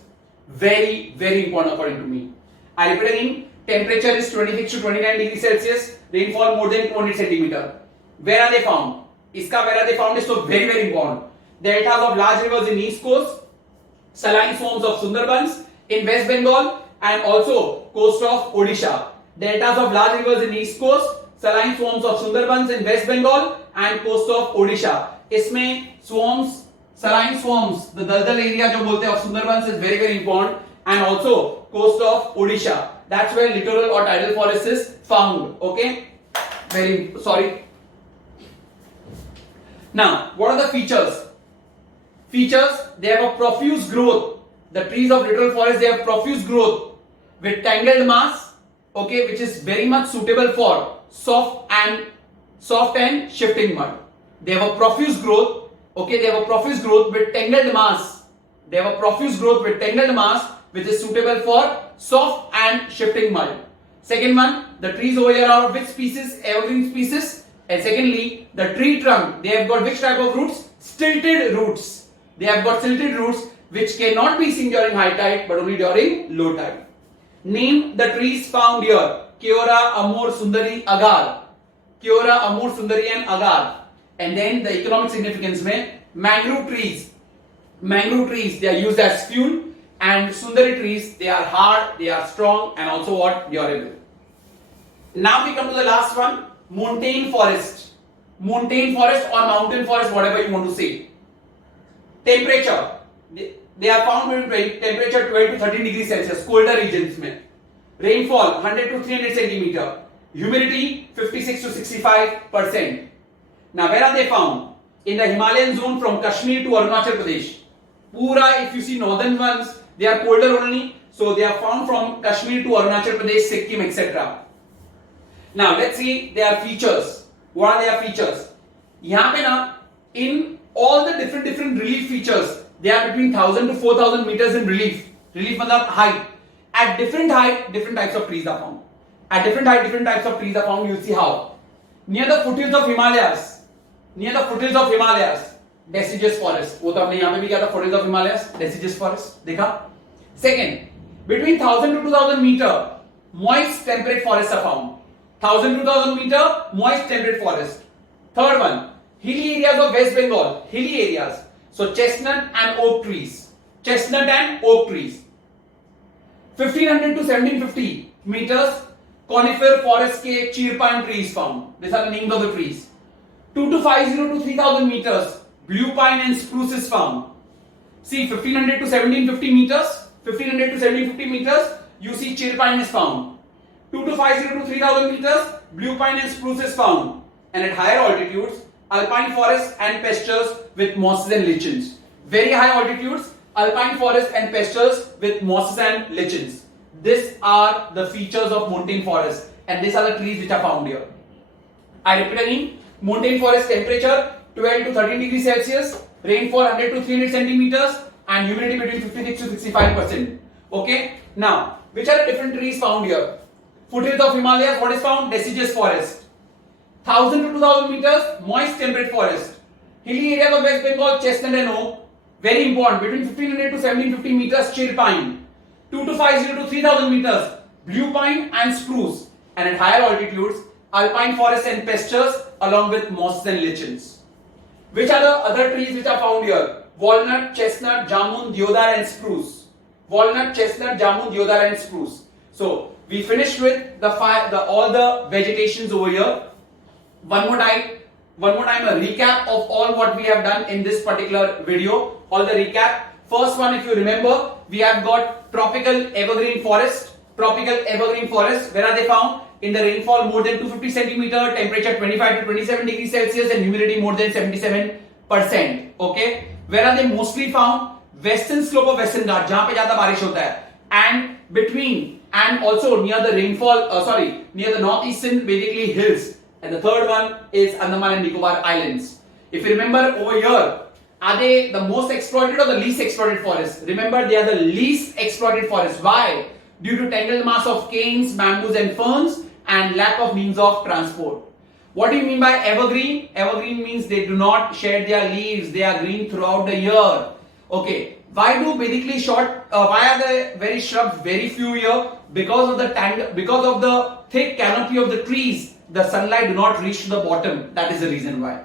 Very, very important according to me. I repeat again, temperature is 26 to 29 degrees Celsius, rainfall more than 200 centimeter. Where are they found? Where are they found is so very, very important. Deltas of large rivers in east coast, saline swamps of Sundarbans in West Bengal and also coast of Odisha. Deltas of large rivers in east coast, saline swamps of Sundarbans in West Bengal and coast of Odisha. इसमें swamps, saline swamps, the daldal area जो बोलते हैं of Sundarbans is very, very important, and also coast of Odisha. That's where littoral or tidal forest is found. Okay, very sorry. Now, what are the features? Features, they have a profuse growth. The trees of littoral forest, they have profuse growth with tangled mass, okay, which is very much suitable for soft and shifting mud. They have a profuse growth, okay, they have a profuse growth with tangled mass. They have a profuse growth with tangled mass which is suitable for soft and shifting mud. Second one, the trees over here are of which species? Evergreen species. And secondly, the tree trunk, they have got which type of roots? Stilted roots. They have got stilted roots which cannot be seen during high tide but only during low tide. Name the trees found here: Keora, Amur, Sundari, Agar. Keora, Amur, Sundari and Agar. And then the economic significance mein mangrove trees. Mangrove trees, they are used as fuel, and Sundari trees, they are hard, they are strong and also what? Durable. Now we come to the last one, montane forest. Montane forest or mountain forest, whatever you want to say. Temperature, they are found between temperature 12 to 13 degrees Celsius, colder regions mein. Rainfall 100 to 300 centimeter. Humidity 56 to 65%. Now where are they found? In the Himalayan zone from Kashmir to Arunachal Pradesh. Pura, if you see northern ones, they are colder only. So they are found from Kashmir to Arunachal Pradesh, Sikkim, etc. Now let's see their features. What are their features? यहाँ पे ना, in all the different relief features, they are between 1000 to 4000 meters in relief. Relief मतलब height. At different height, different types of trees are found. At different height, different types of trees are found. You see how. Near the foothills of Himalayas, deciduous forest. वो तो हमने यहाँ पे भी किया था, foothills of Himalayas, deciduous forest. देखा? Second, between 1000 to 2000 meter, moist temperate forests are found. 1000 to 2000 meter, moist temperate forest. Third one, hilly areas of West Bengal, hilly areas. So chestnut and oak trees. 1500 to 1750 meters, conifer forest ke cheer pine trees found. These are the names of the trees. 2250 to 3000 meters, blue pine and spruce is found. See 1500 to 1750 meters, you see cheer pine is found. 2250 to 3000 meters, blue pine and spruce is found. And at higher altitudes, alpine forests and pastures with mosses and lichens. Very high altitudes, alpine forests and pastures with mosses and lichens. These are the features of montane forest, and these are the trees which are found here. I repeat again, montane forest temperature 12 to 13 degrees Celsius, rainfall 100 to 300 centimeters, and humidity between 56 to 65%. Okay, now which are the different trees found here? Foothills of Himalayas, what is found? Deciduous forest. 1000 to 2000 meters, moist temperate forest. Hilly areas of West Bengal, chestnut and oak. Very important, between 1500 to 1750 meters, cheer pine. 2250 to 3000 meters, blue pine and spruce. And at higher altitudes, alpine forests and pastures along with mosses and lichens. Which are the other trees which are found here? Walnut, chestnut, jamun, deodar and spruce. Walnut, chestnut, jamun, deodar and spruce. So we finished with all the vegetations over here. One more time a recap of all what we have done in this particular video. All the recap. First one, if you remember, we have got tropical evergreen forest. Where are they found? In the rainfall more than 250 centimeter, temperature 25 to 27 degrees Celsius and humidity more than 77%. Okay. Where are they mostly found? Western slope of Western Ghats, जहाँ पे ज़्यादा बारिश होता है, and between and also near the near the northeastern basically hills. And the third one is Andaman and Nicobar Islands. If you remember over here, are they the most exploited or the least exploited forests? Remember, they are the least exploited forests. Why? Due to tangled mass of canes, bamboos and ferns and lack of means of transport. What do you mean by evergreen? Evergreen means they do not shed their leaves. They are green throughout the year. Okay. Why are the very shrubs very few here? Because of the thick canopy of the trees. The sunlight do not reach to the bottom. That is the reason why.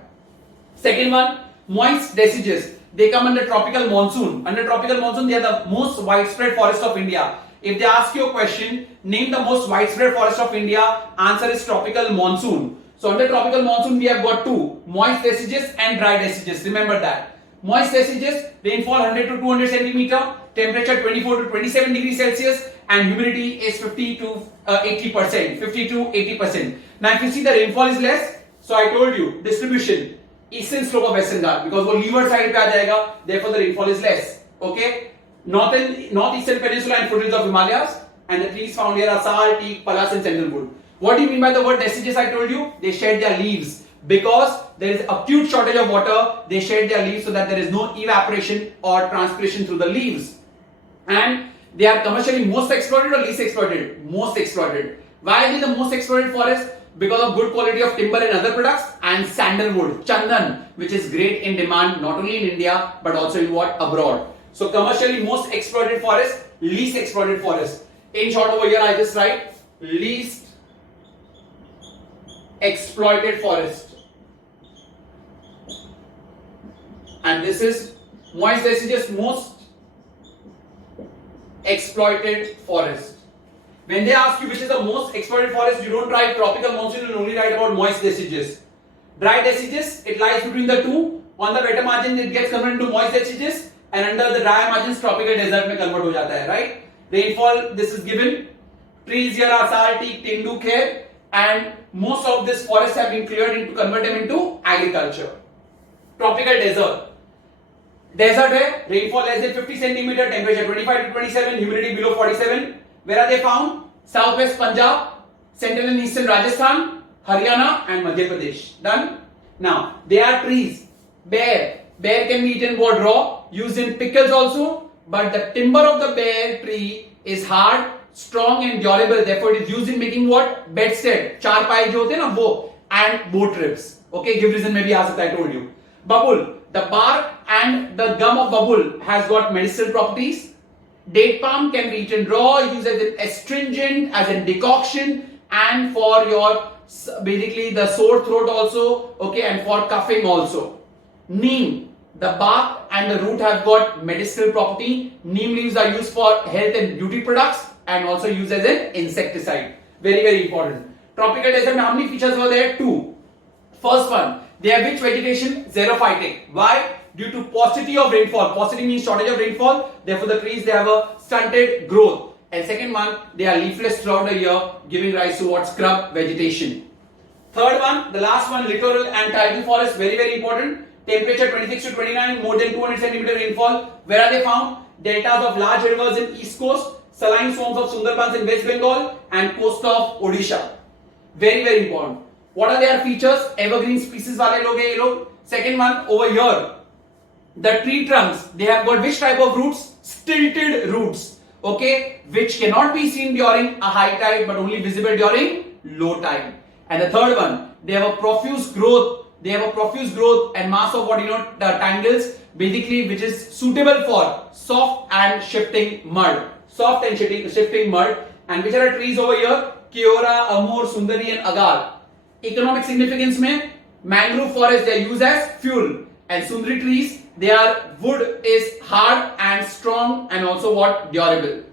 Second one, moist deciduous. They come under tropical monsoon. Under tropical monsoon, they are the most widespread forest of India. If they ask you a question, name the most widespread forest of India, answer is tropical monsoon. So under tropical monsoon, we have got two, moist deciduous and dry deciduous. Remember that. Moist deciduous, rainfall 100 to 200 centimeter, temperature 24 to 27 degrees Celsius, and humidity is 50 to 80%. Now if you see the rainfall is less, so I told you distribution eastern slope of Western Ghats because वो leeward side पे आ जाएगा, therefore the rainfall is less. Okay, northeastern peninsula and foothills of Himalayas, and the trees found here are sal, teak, palas, and sandalwood. What do you mean by the word deciduous? I told you they shed their leaves because there is acute shortage of water. They shed their leaves so that there is no evaporation or transpiration through the leaves, and they are commercially most exploited or least exploited? Most exploited. Why are they the most exploited forest? Because of good quality of timber and other products, and sandalwood, chandan, which is great in demand not only in India but also in abroad. So commercially most exploited forest, least exploited forest. In short over here I just write least exploited forest. And this is moist deciduous, most exploited forest. When they ask you which is the most exploited forest, you don't write tropical monsoon, you only write about moist deciduous. Dry deciduous, it lies between the two. On the wetter margin, it gets converted into moist deciduous, and under the dry margins, tropical desert में convert हो जाता है, right? Rainfall, this is given Trees here are sal, teak, tinduk here, and most of this forests have been cleared to convert them into agriculture. Tropical desert. Desert है, rainfall less than 50 centimeter, temperature 25 to 27, humidity below 47. Where are they found? Southwest Punjab, central and eastern Rajasthan, Haryana and Madhya Pradesh. Done? Now, they are trees. Bear. Bear can be eaten what raw, used in pickles also, but the timber of the bear tree is hard, strong and durable. Therefore, it is used in making what? Bedstead. चारपाई जो होते हैं ना वो, and boat trips. Okay, give reason maybe आ सकता है, I told you. Bubble. The bark and the gum of bubble has got medicinal properties. Date palm can be eaten raw, used as an astringent, as a decoction, and for your basically the sore throat also, okay, and for coughing also. Neem. The bark and the root have got medicinal property. Neem leaves are used for health and beauty products and also used as an insecticide. Very, very important. Tropical desert, how many features were there? 2. First one, they have which vegetation? Xerophytic. Why? Due to paucity of rainfall. Paucity means shortage of rainfall. Therefore, the trees, they have a stunted growth. And second one, they are leafless throughout the year, giving rise to what? Scrub vegetation. Third one, the last one, littoral and tidal forest. Very, very important. Temperature 26 to 29, more than 200 centimeter rainfall. Where are they found? Deltas of large rivers in East Coast, saline swamps of Sundarbans in West Bengal, and coast of Odisha. Very, very important. What are their features? Evergreen species wale log hai ye log. Second one, over here, the tree trunks, they have got which type of roots? Stilted roots. Okay, which cannot be seen during a high tide but only visible during low tide. And the third one, they have a profuse growth. They have a profuse growth and mass of what the tangles, basically, which is suitable for soft and shifting mud. Soft and shifting mud. And which are the trees over here? Kiora, Amur, Sundari and Agar. Economic significance mein, mangrove forest they are used as fuel. And Sundari trees, their wood is hard and strong and also what? Durable.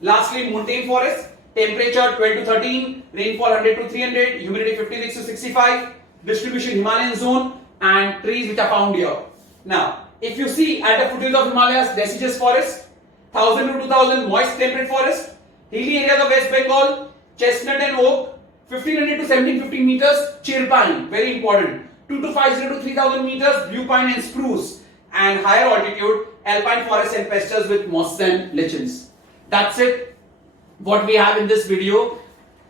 Lastly, montane forest, temperature 12 to 13, rainfall 100 to 300, humidity 56 to 65, distribution Himalayan zone, and trees which are found here. Now, if you see at the foothills of Himalayas, deciduous forest, 1000 to 2000 moist temperate forest, hilly areas of West Bengal, chestnut and oak, 1500 to 1750 meters, cheer pine, very important, 2250 to 3000 meters, blue pine and spruce, and higher altitude, alpine forests and pastures with mosses and lichens. That's it, what we have in this video.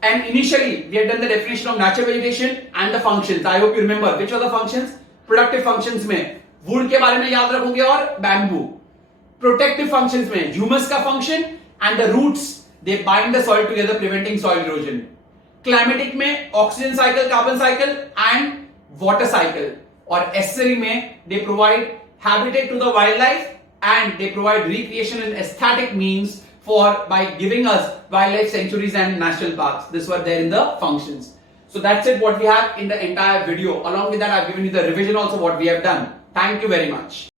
And initially, we had done the definition of natural vegetation and the functions. I hope you remember. Which are the functions? Productive functions में wood के बारे में याद रखोगे और bamboo. Protective functions में humus का function and the roots, they bind the soil together, preventing soil erosion. Climatic में oxygen cycle, carbon cycle and water cycle. और estuary में they provide habitat to the wildlife and they provide recreation and aesthetic means by giving us wildlife sanctuaries and national parks. This were there in the functions. So that's it what we have in the entire video. Along with that, I've given you the revision also what we have done. Thank you very much.